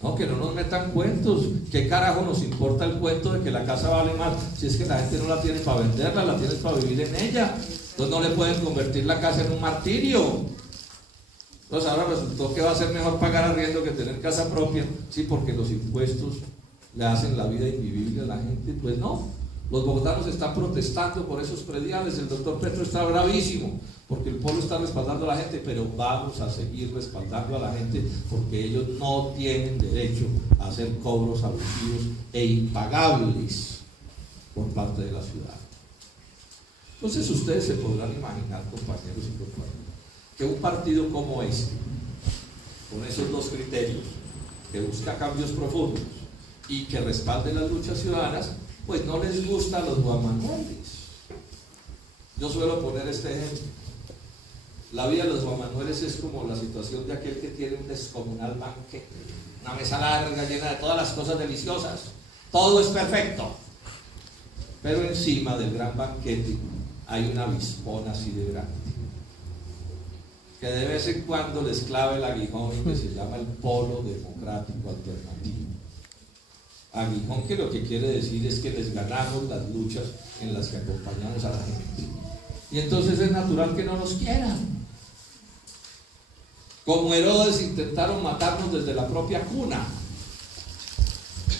No, que no nos metan cuentos. ¿Qué carajo nos importa el cuento de que la casa vale más? Si es que la gente no la tiene para venderla, la tiene para vivir en ella. Entonces no le pueden convertir la casa en un martirio. Entonces ahora resultó que va a ser mejor pagar arriendo que tener casa propia. Sí, porque los impuestos le hacen la vida invivible a la gente. Pues no. Los bogotanos están protestando por esos prediales, el doctor Petro está bravísimo porque el Polo está respaldando a la gente, pero vamos a seguir respaldando a la gente porque ellos no tienen derecho a hacer cobros abusivos e impagables por parte de la ciudad. Entonces ustedes se podrán imaginar, compañeros y compañeras, que un partido como este, con esos dos criterios, que busca cambios profundos y que respalde las luchas ciudadanas, pues no les gusta a los Juan Manueles. Yo suelo poner este ejemplo. La vida de los Juan Manueles es como la situación de aquel que tiene un descomunal banquete una mesa larga llena de todas las cosas deliciosas, todo es perfecto, pero encima del gran banquete hay una avispón así de grande, que de vez en cuando les clava el aguijón y que se llama el polo democrático alternativo. Aguijón que lo que quiere decir es que les ganamos las luchas en las que acompañamos a la gente. Y entonces es natural que no nos quieran. Como Herodes intentaron matarnos desde la propia cuna.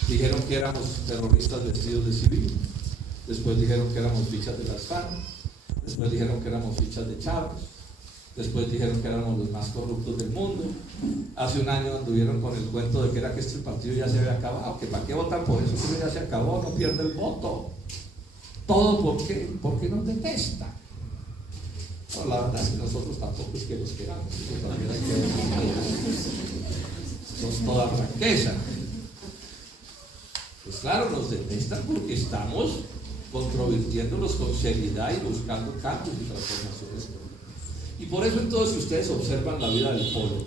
Dijeron que éramos terroristas vestidos de civil. Después dijeron que éramos fichas de las FARC. Después dijeron que éramos fichas de Chávez. Después dijeron que éramos los más corruptos del mundo. Hace un año anduvieron con el cuento de que era que este partido ya se había acabado, que para qué votan por eso, que ya se acabó, no pierde el voto. ¿Todo por qué? Porque nos detestan. No, la verdad es que nosotros tampoco es que los queramos, eso también hay que decirlo. Son toda franqueza. Pues claro, nos detestan porque estamos controvirtiéndolos con seriedad y buscando cambios y transformaciones. Y por eso entonces, si ustedes observan la vida del polo,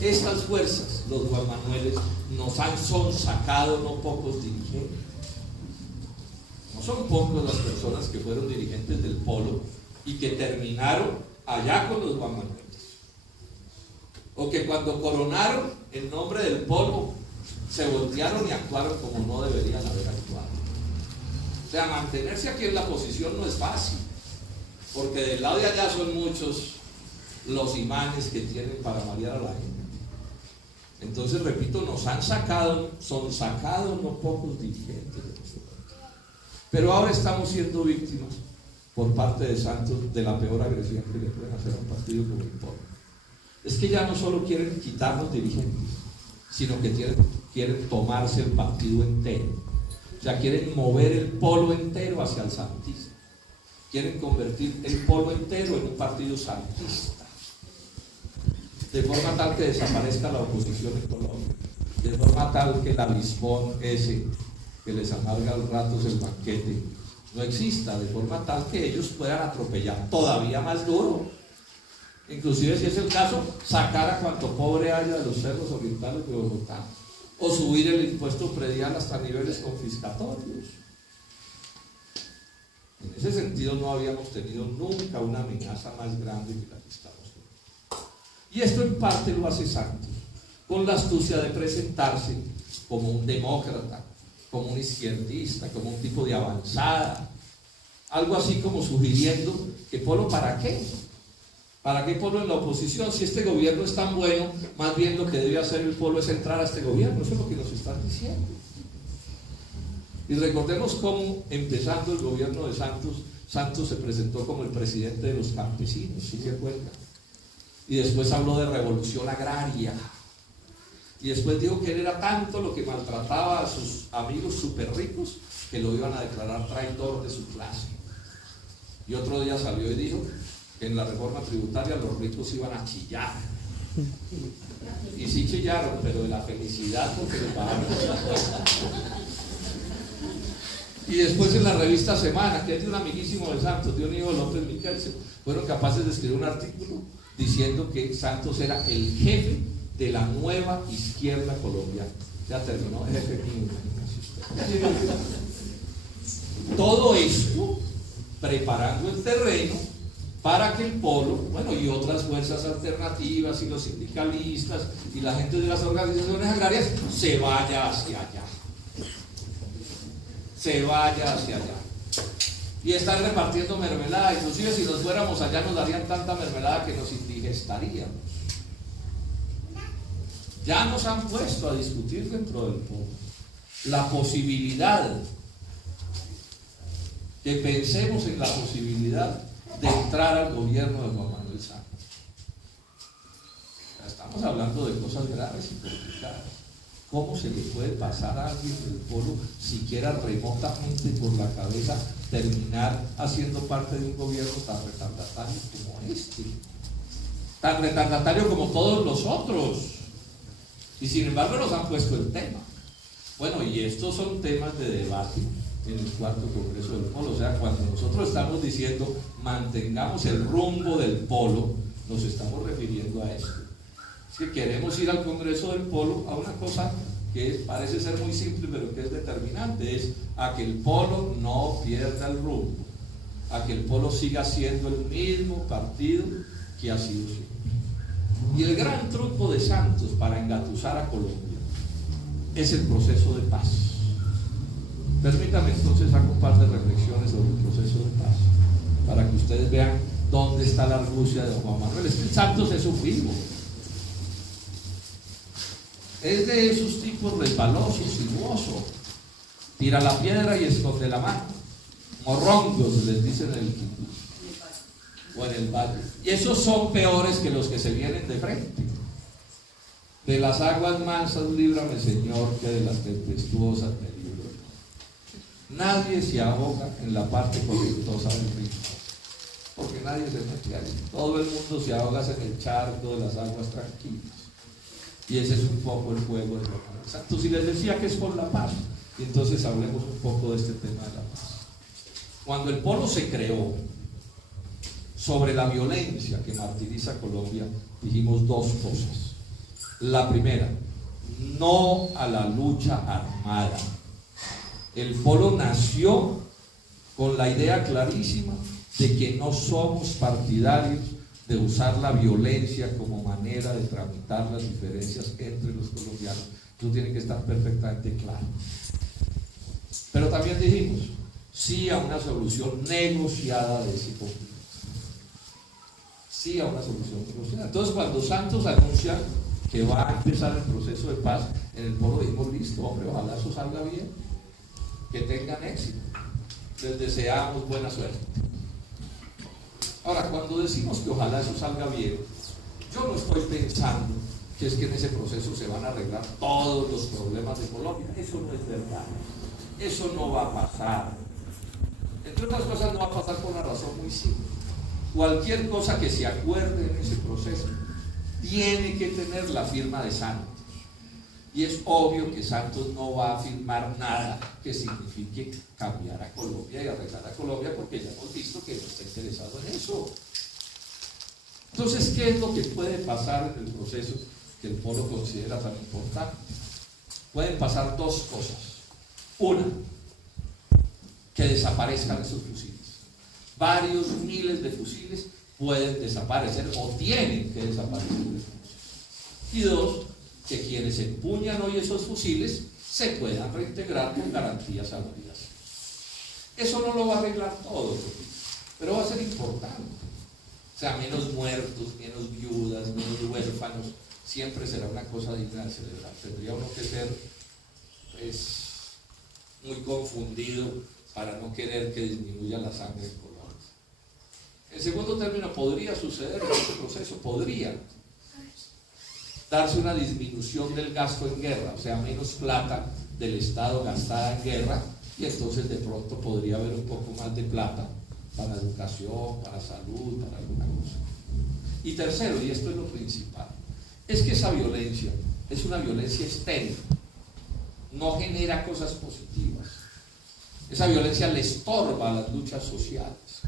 estas fuerzas, los Juan Manueles, nos han sonsacado no pocos dirigentes. No son pocos las personas que fueron dirigentes del polo y que terminaron allá con los Juan Manueles. O que cuando coronaron en nombre del polo, se voltearon y actuaron como no deberían haber actuado. O sea, mantenerse aquí en la posición no es fácil. Porque del lado de allá son muchos los imanes que tienen para marear a la gente. Entonces, repito, nos han sacado, son sacados no pocos dirigentes de nosotros. Pero ahora estamos siendo víctimas por parte de Santos de la peor agresión que le pueden hacer a un partido como el polo. Es que ya no solo quieren quitarnos dirigentes, sino que quieren tomarse el partido entero. O sea, quieren mover el polo entero hacia el santismo. Quieren convertir el polo entero en un partido santista, de forma tal que desaparezca la oposición en Colombia, de forma tal que el avispón ese que les amarga a los ratos el banquete no exista, de forma tal que ellos puedan atropellar todavía más duro, inclusive si es el caso, sacar a cuanto pobre haya de los cerros orientales de Bogotá, o subir el impuesto predial hasta niveles confiscatorios. En ese sentido no habíamos tenido nunca una amenaza más grande que la que estamos teniendo. Y esto en parte lo hace Santos, con la astucia de presentarse como un demócrata, como un izquierdista, como un tipo de avanzada, algo así como sugiriendo que Polo, ¿para qué? ¿Para qué Polo en la oposición? Si este gobierno es tan bueno, más bien lo que debe hacer el Polo es entrar a este gobierno. Eso es lo que nos están diciendo. Y recordemos cómo, empezando el gobierno de Santos, Santos se presentó como el presidente de los campesinos, ¿sí se acuerdan? Y después habló de revolución agraria. Y después dijo que él era tanto lo que maltrataba a sus amigos súper ricos que lo iban a declarar traidor de su clase. Y otro día salió y dijo que en la reforma tributaria los ricos iban a chillar. Y sí chillaron, pero de la felicidad porque les bajaron. Y después en la revista Semana, que es de un amiguísimo de Santos, Dionisio López Michelsen, fueron capaces de escribir un artículo diciendo que Santos era el jefe de la nueva izquierda colombiana. Ya terminó, jefe mío. Todo esto preparando el terreno para que el Polo, bueno, y otras fuerzas alternativas y los sindicalistas y la gente de las organizaciones agrarias se vaya hacia allá. Se vaya hacia allá. Y están repartiendo mermelada, inclusive si nos fuéramos allá nos darían tanta mermelada que nos indigestaríamos. Ya nos han puesto a discutir dentro del pueblo la posibilidad, que pensemos en la posibilidad de entrar al gobierno de Juan Manuel Santos. Estamos hablando de cosas graves y complicadas. ¿Cómo se le puede pasar a alguien del pueblo, siquiera remotamente por la cabeza, terminar haciendo parte de un gobierno tan retardatario como este? Tan retardatario como todos los otros. Y sin embargo nos han puesto el tema. Bueno, y estos son temas de debate en el cuarto Congreso del Polo. O sea, cuando nosotros estamos diciendo mantengamos el rumbo del polo, nos estamos refiriendo a esto. Es que queremos ir al Congreso del Polo a una cosa que parece ser muy simple, pero que es determinante, es a que el Polo no pierda el rumbo, a que el Polo siga siendo el mismo partido que ha sido siempre. Y el gran truco de Santos para engatusar a Colombia es el proceso de paz. Permítame entonces hacer un par de reflexiones sobre el proceso de paz, para que ustedes vean dónde está la argucia de Juan Manuel. Es que Santos es un vivo. Es de esos tipos resbalosos, sinuosos, tira la piedra y esconde la mano, morrongos les dicen en el Quindío o en el valle, y esos son peores que los que se vienen de frente. De las aguas mansas líbrame, Señor, que de las tempestuosas me libro. Nadie se ahoga en la parte corrientosa del río, porque nadie se mete ahí. Todo el mundo se ahoga en el charco de las aguas tranquilas. Y ese es un poco el juego de los santos. Y les decía que es por la paz. Y entonces hablemos un poco de este tema de la paz. Cuando el Polo se creó sobre la violencia que martiriza a Colombia, dijimos dos cosas. La primera, no a la lucha armada. El Polo nació con la idea clarísima de que no somos partidarios de usar la violencia como manera de tramitar las diferencias entre los colombianos. Eso tiene que estar perfectamente claro. Pero también dijimos sí a una solución negociada de ese conflicto. Sí a una solución negociada. Entonces, cuando Santos anuncia que va a empezar el proceso de paz, en el Polo dijimos, listo, hombre, ojalá eso salga bien, que tengan éxito. Les deseamos buena suerte. Ahora, cuando decimos que ojalá eso salga bien, yo no estoy pensando que es que en ese proceso se van a arreglar todos los problemas de Colombia. Eso no es verdad. Eso no va a pasar. Entre otras cosas, no va a pasar por una razón muy simple. Cualquier cosa que se acuerde en ese proceso tiene que tener la firma de Santos. Y es obvio que Santos no va a firmar nada que signifique cambiar a Colombia y arreglar a Colombia, porque ya hemos visto que no está interesado en eso. Entonces, ¿qué es lo que puede pasar en el proceso que el Polo considera tan importante? Pueden pasar dos cosas. Una, que desaparezcan esos fusiles. Varios miles de fusiles pueden desaparecer o tienen que desaparecer del proceso. Y dos, que quienes empuñan hoy esos fusiles se puedan reintegrar con garantías salariales. Eso no lo va a arreglar todo, pero va a ser importante. O sea, menos muertos, menos viudas, menos huérfanos, siempre será una cosa digna de celebrar. Tendría uno que ser muy confundido para no querer que disminuya la sangre en Colombia. En segundo término, podría suceder en este proceso, podría darse una disminución del gasto en guerra, o sea, menos plata del Estado gastada en guerra, y entonces de pronto podría haber un poco más de plata para educación, para salud, para alguna cosa. Y tercero, y esto es lo principal, es que esa violencia es una violencia estéril, no genera cosas positivas. Esa violencia le estorba a las luchas sociales.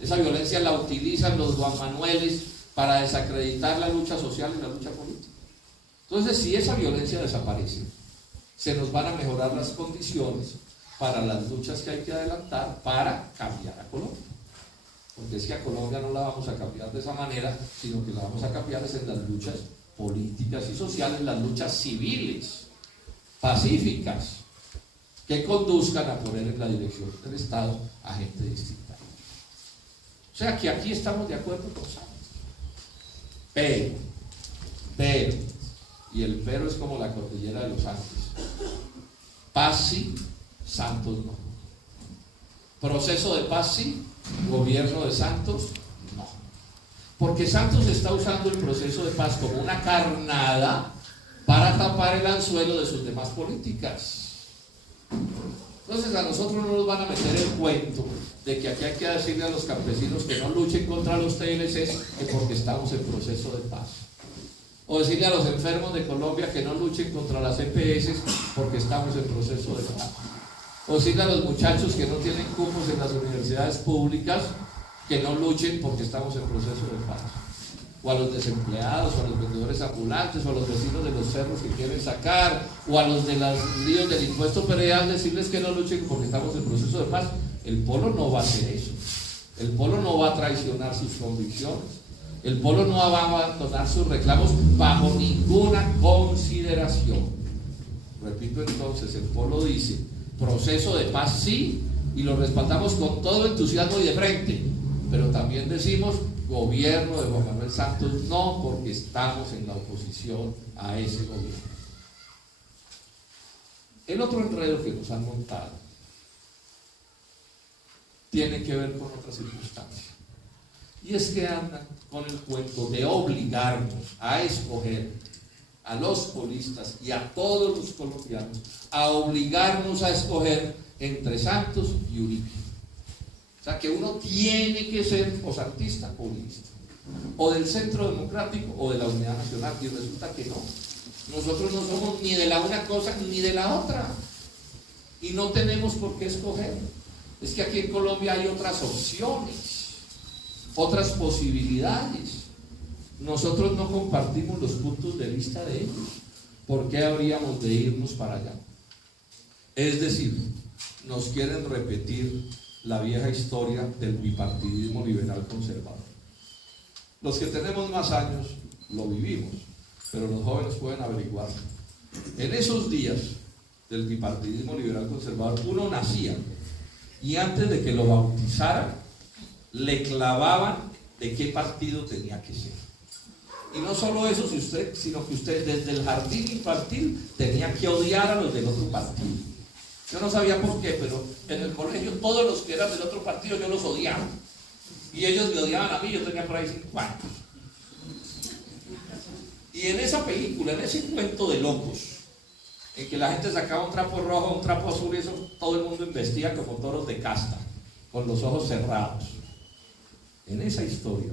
Esa violencia la utilizan los Juan Manueles para desacreditar la lucha social y la lucha política. Entonces, si esa violencia desaparece, se nos van a mejorar las condiciones para las luchas que hay que adelantar para cambiar a Colombia. Porque es que a Colombia no la vamos a cambiar de esa manera, sino que la vamos a cambiar es en las luchas políticas y sociales, las luchas civiles, pacíficas, que conduzcan a poner en la dirección del Estado a gente distinta. O sea que aquí estamos de acuerdo con Santos. Pero, y el pero es como la cordillera de los Andes. Paz sí, Santos no. Proceso de paz sí, gobierno de Santos no. Porque Santos está usando el proceso de paz como una carnada para tapar el anzuelo de sus demás políticas. Entonces a nosotros no nos van a meter el cuento de que aquí hay que decirle a los campesinos que no luchen contra los TLCs porque estamos en proceso de paz. O decirle a los enfermos de Colombia que no luchen contra las EPS porque estamos en proceso de paz. O decirle a los muchachos que no tienen cupos en las universidades públicas que no luchen porque estamos en proceso de paz. o a los desempleados, o a los vendedores ambulantes, o a los vecinos de los cerros que quieren sacar, o a los de los líos del impuesto predial, decirles que no luchen porque estamos en proceso de paz. El polo no va a hacer eso. El polo no va a traicionar sus convicciones. El polo no va a abandonar sus reclamos bajo ninguna consideración. Repito entonces, el polo dice, proceso de paz sí, y lo respaldamos con todo entusiasmo y de frente, pero también decimos, gobierno de Juan Manuel Santos no, porque estamos en la oposición a ese gobierno. El otro enredo que nos han montado tiene que ver con otra circunstancia, y es que andan con el cuento de obligarnos a escoger a los polistas y a todos los colombianos, a obligarnos a escoger entre Santos y Uribe. O sea, que uno tiene que ser o santista o uribista, o del Centro Democrático o de la Unidad Nacional, y resulta que no. Nosotros no somos ni de la una cosa ni de la otra, y no tenemos por qué escoger. Es que aquí en Colombia hay otras opciones, otras posibilidades. Nosotros no compartimos los puntos de vista de ellos. ¿Por qué habríamos de irnos para allá? Es decir, nos quieren repetir la vieja historia del bipartidismo liberal conservador. Los que tenemos más años lo vivimos, pero los jóvenes pueden averiguar. En esos días del bipartidismo liberal conservador, uno nacía y antes de que lo bautizaran, le clavaban de qué partido tenía que ser. Y no solo eso, sino que usted desde el jardín infantil tenía que odiar a los del otro partido. Yo no sabía por qué, pero en el colegio todos los que eran del otro partido yo los odiaba. Y ellos me odiaban a mí, yo tenía por ahí 5 años. Y en esa película, en ese cuento de locos, en que la gente sacaba un trapo rojo, un trapo azul, y eso todo el mundo investiga como toros de casta, con los ojos cerrados. En esa historia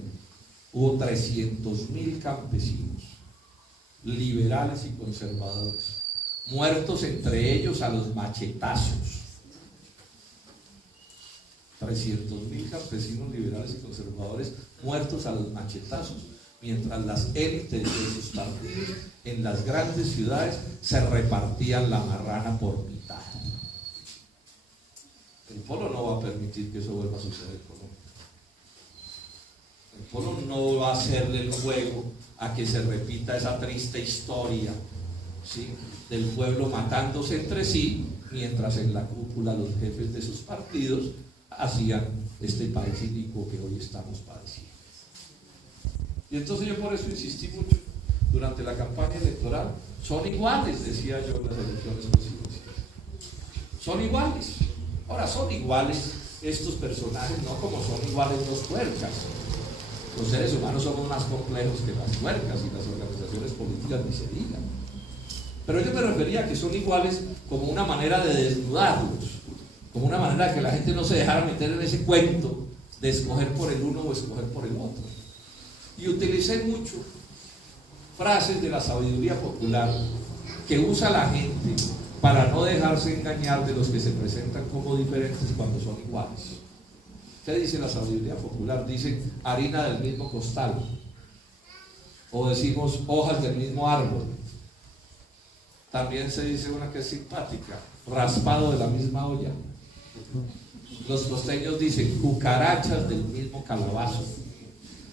hubo 300.000 campesinos, liberales y conservadores, muertos entre ellos a los machetazos. 300.000 campesinos liberales y conservadores muertos a los machetazos, mientras las élites de sus partidos en las grandes ciudades se repartían la marrana por mitad. El polo no va a permitir que eso vuelva a suceder en Colombia. El polo no va a hacerle el juego a que se repita esa triste historia, ¿sí?, del pueblo matándose entre sí, mientras en la cúpula los jefes de sus partidos hacían este país inicuo que hoy estamos padeciendo. Y entonces yo por eso insistí mucho durante la campaña electoral. Son iguales, decía yo, en las elecciones presidenciales. Son iguales. Ahora, son iguales estos personajes, no como son iguales dos tuercas. Los seres humanos somos más complejos que las tuercas, y las organizaciones políticas ni se digan. Pero yo me refería a que son iguales como una manera de desnudarlos, como una manera de que la gente no se dejara meter en ese cuento de escoger por el uno o escoger por el otro. Y utilicé mucho frases de la sabiduría popular que usa la gente para no dejarse engañar de los que se presentan como diferentes cuando son iguales. ¿Qué dice la sabiduría popular? Dice harina del mismo costal, o decimos hojas del mismo árbol. También se dice una que es simpática, raspado de la misma olla. Los costeños dicen cucarachas del mismo calabazo.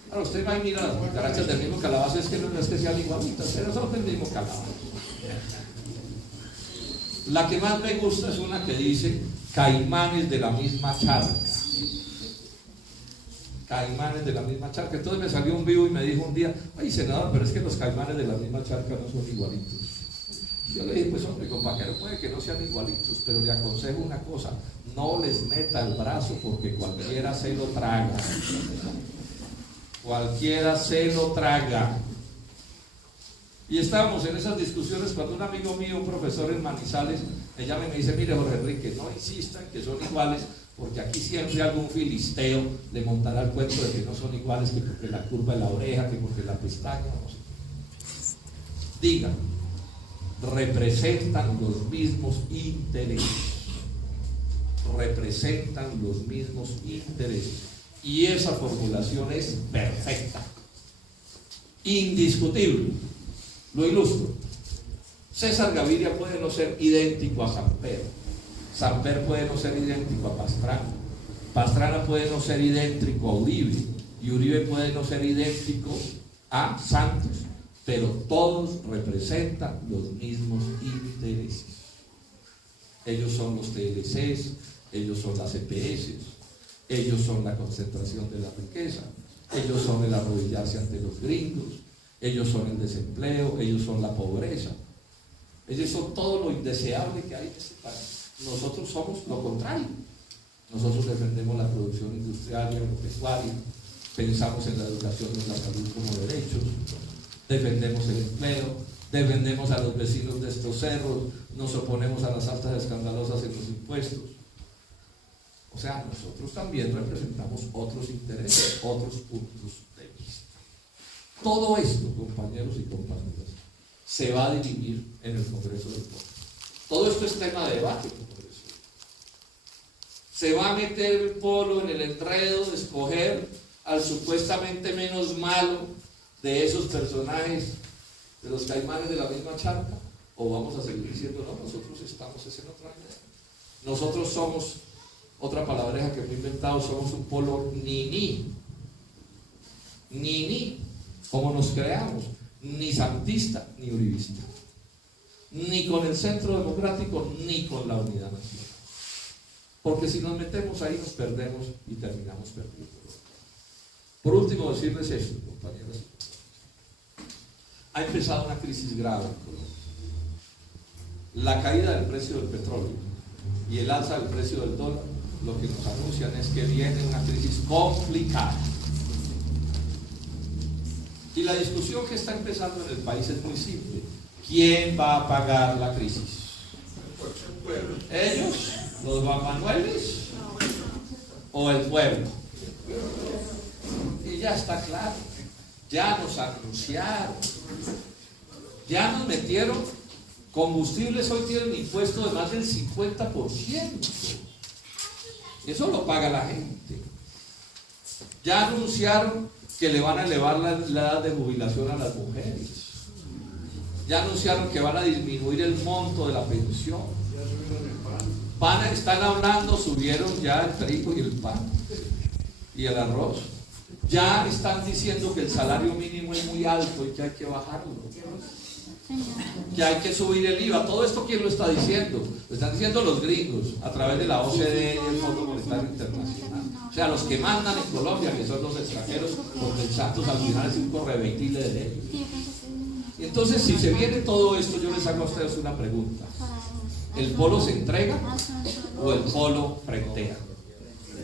Ahora usted va y mira las cucarachas del mismo calabazo, es que no es que sean igualitas, pero son del mismo calabazo. La que más me gusta es una que dice caimanes de la misma charca. Caimanes de la misma charca. Entonces me salió un vivo y me dijo un día, ay senador, pero es que los caimanes de la misma charca no son igualitos. Yo le dije, pues hombre, compañero, puede que no sean igualitos, pero le aconsejo una cosa, no les meta el brazo porque cualquiera se lo traga. Cualquiera se lo traga. Y estábamos en esas discusiones cuando un amigo mío, un profesor en Manizales, me llama y me dice, mire Jorge Enrique, no insistan que son iguales, porque aquí siempre algún filisteo le montará el cuento de que no son iguales, que porque la curva de la oreja, que porque la pestaña, no sé. Digan, representan los mismos intereses. Representan los mismos intereses. Y esa formulación es perfecta. indiscutible. Lo ilustro. César Gaviria puede no ser idéntico a Samper. Samper puede no ser idéntico a Pastrana. Pastrana puede no ser idéntico a Uribe. Y Uribe puede no ser idéntico a Santos. Pero todos representan los mismos intereses. Ellos son los TLCs, ellos son las EPS, ellos son la concentración de la riqueza, ellos son el arrodillarse ante los gringos, ellos son el desempleo, ellos son la pobreza, ellos son todo lo indeseable que hay en este país. Nosotros somos lo contrario. Nosotros defendemos la producción industrial y agropecuaria, pensamos en la educación y en la salud como derechos, defendemos el empleo, defendemos a los vecinos de estos cerros, nos oponemos a las altas escandalosas en los impuestos. O sea, nosotros también representamos otros intereses, otros puntos de vista. Todo esto, compañeros y compañeras, se va a dirimir en el Congreso del Pueblo. Todo esto es tema de debate en el Congreso. Se va a meter el Polo en el enredo de escoger al supuestamente menos malo de esos personajes de los caimanes de la misma charca, o vamos a seguir diciendo, no, nosotros estamos en otra idea. Nosotros somos, otra palabreja que me he inventado, somos un polo ni, como nos creamos, ni santista ni uribista, ni con el centro democrático, ni con la unidad nacional. Porque si nos metemos ahí nos perdemos y terminamos perdiendo. Por último, decirles esto, compañeros. Ha empezado una crisis grave en Colombia. La caída del precio del petróleo y el alza del precio del dólar, lo que nos anuncian es que viene una crisis complicada. Y la discusión que está empezando en el país es muy simple. ¿Quién va a pagar la crisis? ¿Ellos? ¿Los Juan Manueles? ¿O el pueblo? Y ya está claro. Ya nos anunciaron, ya nos metieron combustibles, hoy tienen impuesto de más del 50%. Eso lo paga la gente. Ya anunciaron que le van a elevar la edad de jubilación a las mujeres. Ya anunciaron que van a disminuir el monto de la pensión. Están hablando, subieron ya el trigo y el pan y el arroz. Ya están diciendo que el salario mínimo es muy alto y que hay que bajarlo, que hay que subir el IVA. Todo esto, ¿quién lo está diciendo? Lo están diciendo los gringos a través de la OCDE y el Fondo Monetario Internacional. O sea, los que mandan en Colombia, que son los extranjeros, porque el Santos al final es un correveitile de ellos. Y entonces, si se viene todo esto, yo les hago a ustedes una pregunta. ¿El polo se entrega o el polo frentea?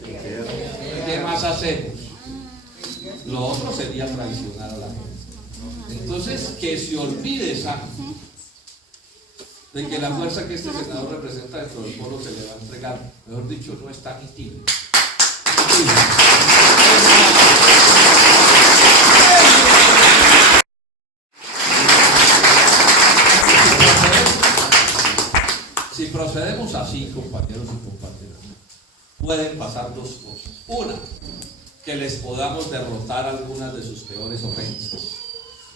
¿Qué más hacemos? Lo otro sería traicionar a la gente. Entonces, que se olvide Santos de que la fuerza que este senador representa dentro del polo se le va a entregar. Mejor dicho, no está ni tibio. Si procedemos así, compañeros y compañeras, pueden pasar dos cosas. Una, que les podamos derrotar algunas de sus peores ofensas.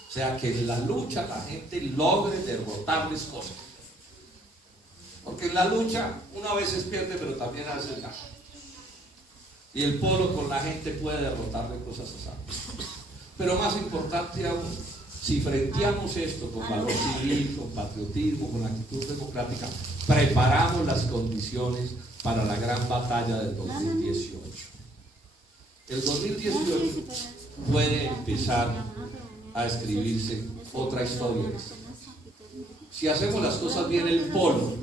O sea, que en la lucha la gente logre derrotarles cosas. Porque en la lucha uno a veces pierde, pero también a veces gana. Y el polo con la gente puede derrotarle cosas a Santos. Pero más importante aún, si frenteamos esto con valor civil, con patriotismo, con actitud democrática, preparamos las condiciones para la gran batalla del 2018. El 2018 puede empezar a escribirse otra historia. Si hacemos las cosas bien, el polo,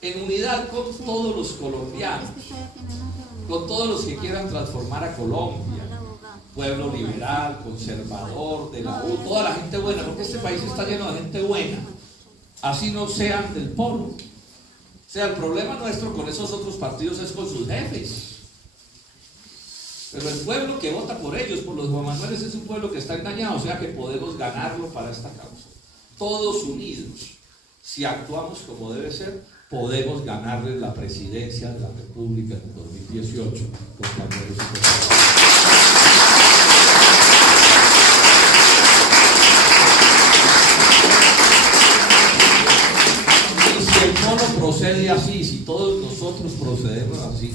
en unidad con todos los colombianos, con todos los que quieran transformar a Colombia, pueblo liberal, conservador, de la U, toda la gente buena, porque este país está lleno de gente buena, así no sean del polo. O sea, el problema nuestro con esos otros partidos es con sus jefes. Pero el pueblo que vota por ellos, por los Juan Manueles, es un pueblo que está engañado, o sea que podemos ganarlo para esta causa. Todos unidos, si actuamos como debe ser, podemos ganarle la presidencia de la República en el 2018, compañeros y compañeras. procede así, si todos nosotros procedemos así,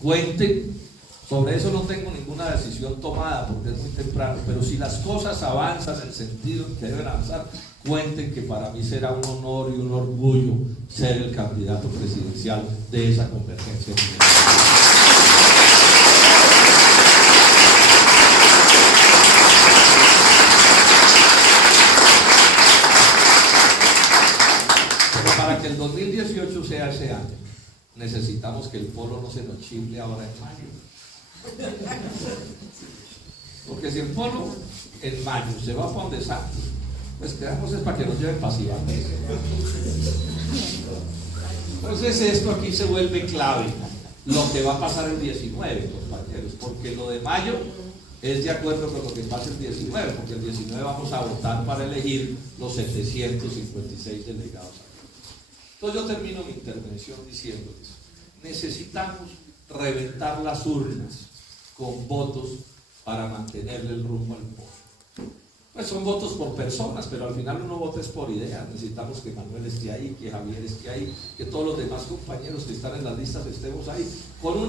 cuenten, sobre eso no tengo ninguna decisión tomada porque es muy temprano, pero si las cosas avanzan en el sentido en que deben avanzar, cuenten que para mí será un honor y un orgullo ser el candidato presidencial de esa convergencia. Pero para que el 2018 sea ese año, necesitamos que el polo no se nos chifle ahora en mayo. Porque si el polo en mayo se va para donde Santos, pues quedamos es para que nos lleven pasivamente. Entonces esto aquí se vuelve clave, lo que va a pasar el 19, compañeros, porque lo de mayo es de acuerdo con lo que pasa el 19, porque el 19 vamos a votar para elegir los 756 delegados. Entonces yo termino mi intervención diciéndoles, necesitamos reventar las urnas con votos para mantenerle el rumbo al pueblo. Pues son votos por personas, pero al final uno vota es por ideas. Necesitamos que Manuel esté ahí, que Javier esté ahí, que todos los demás compañeros que están en las listas estemos ahí, con un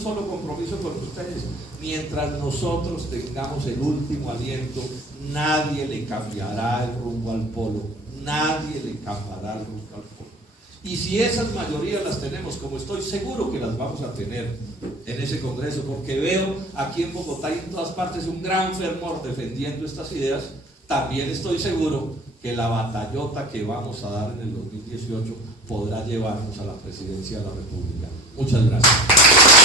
solo compromiso con ustedes. Mientras nosotros tengamos el último aliento, nadie le cambiará el rumbo al polo, nadie le cambiará el rumbo al polo. Y si esas mayorías las tenemos, como estoy seguro que las vamos a tener en ese congreso, porque veo aquí en Bogotá y en todas partes un gran fervor defendiendo estas ideas, también estoy seguro que la batallota que vamos a dar en el 2018 podrá llevarnos a la presidencia de la República. Muchas gracias.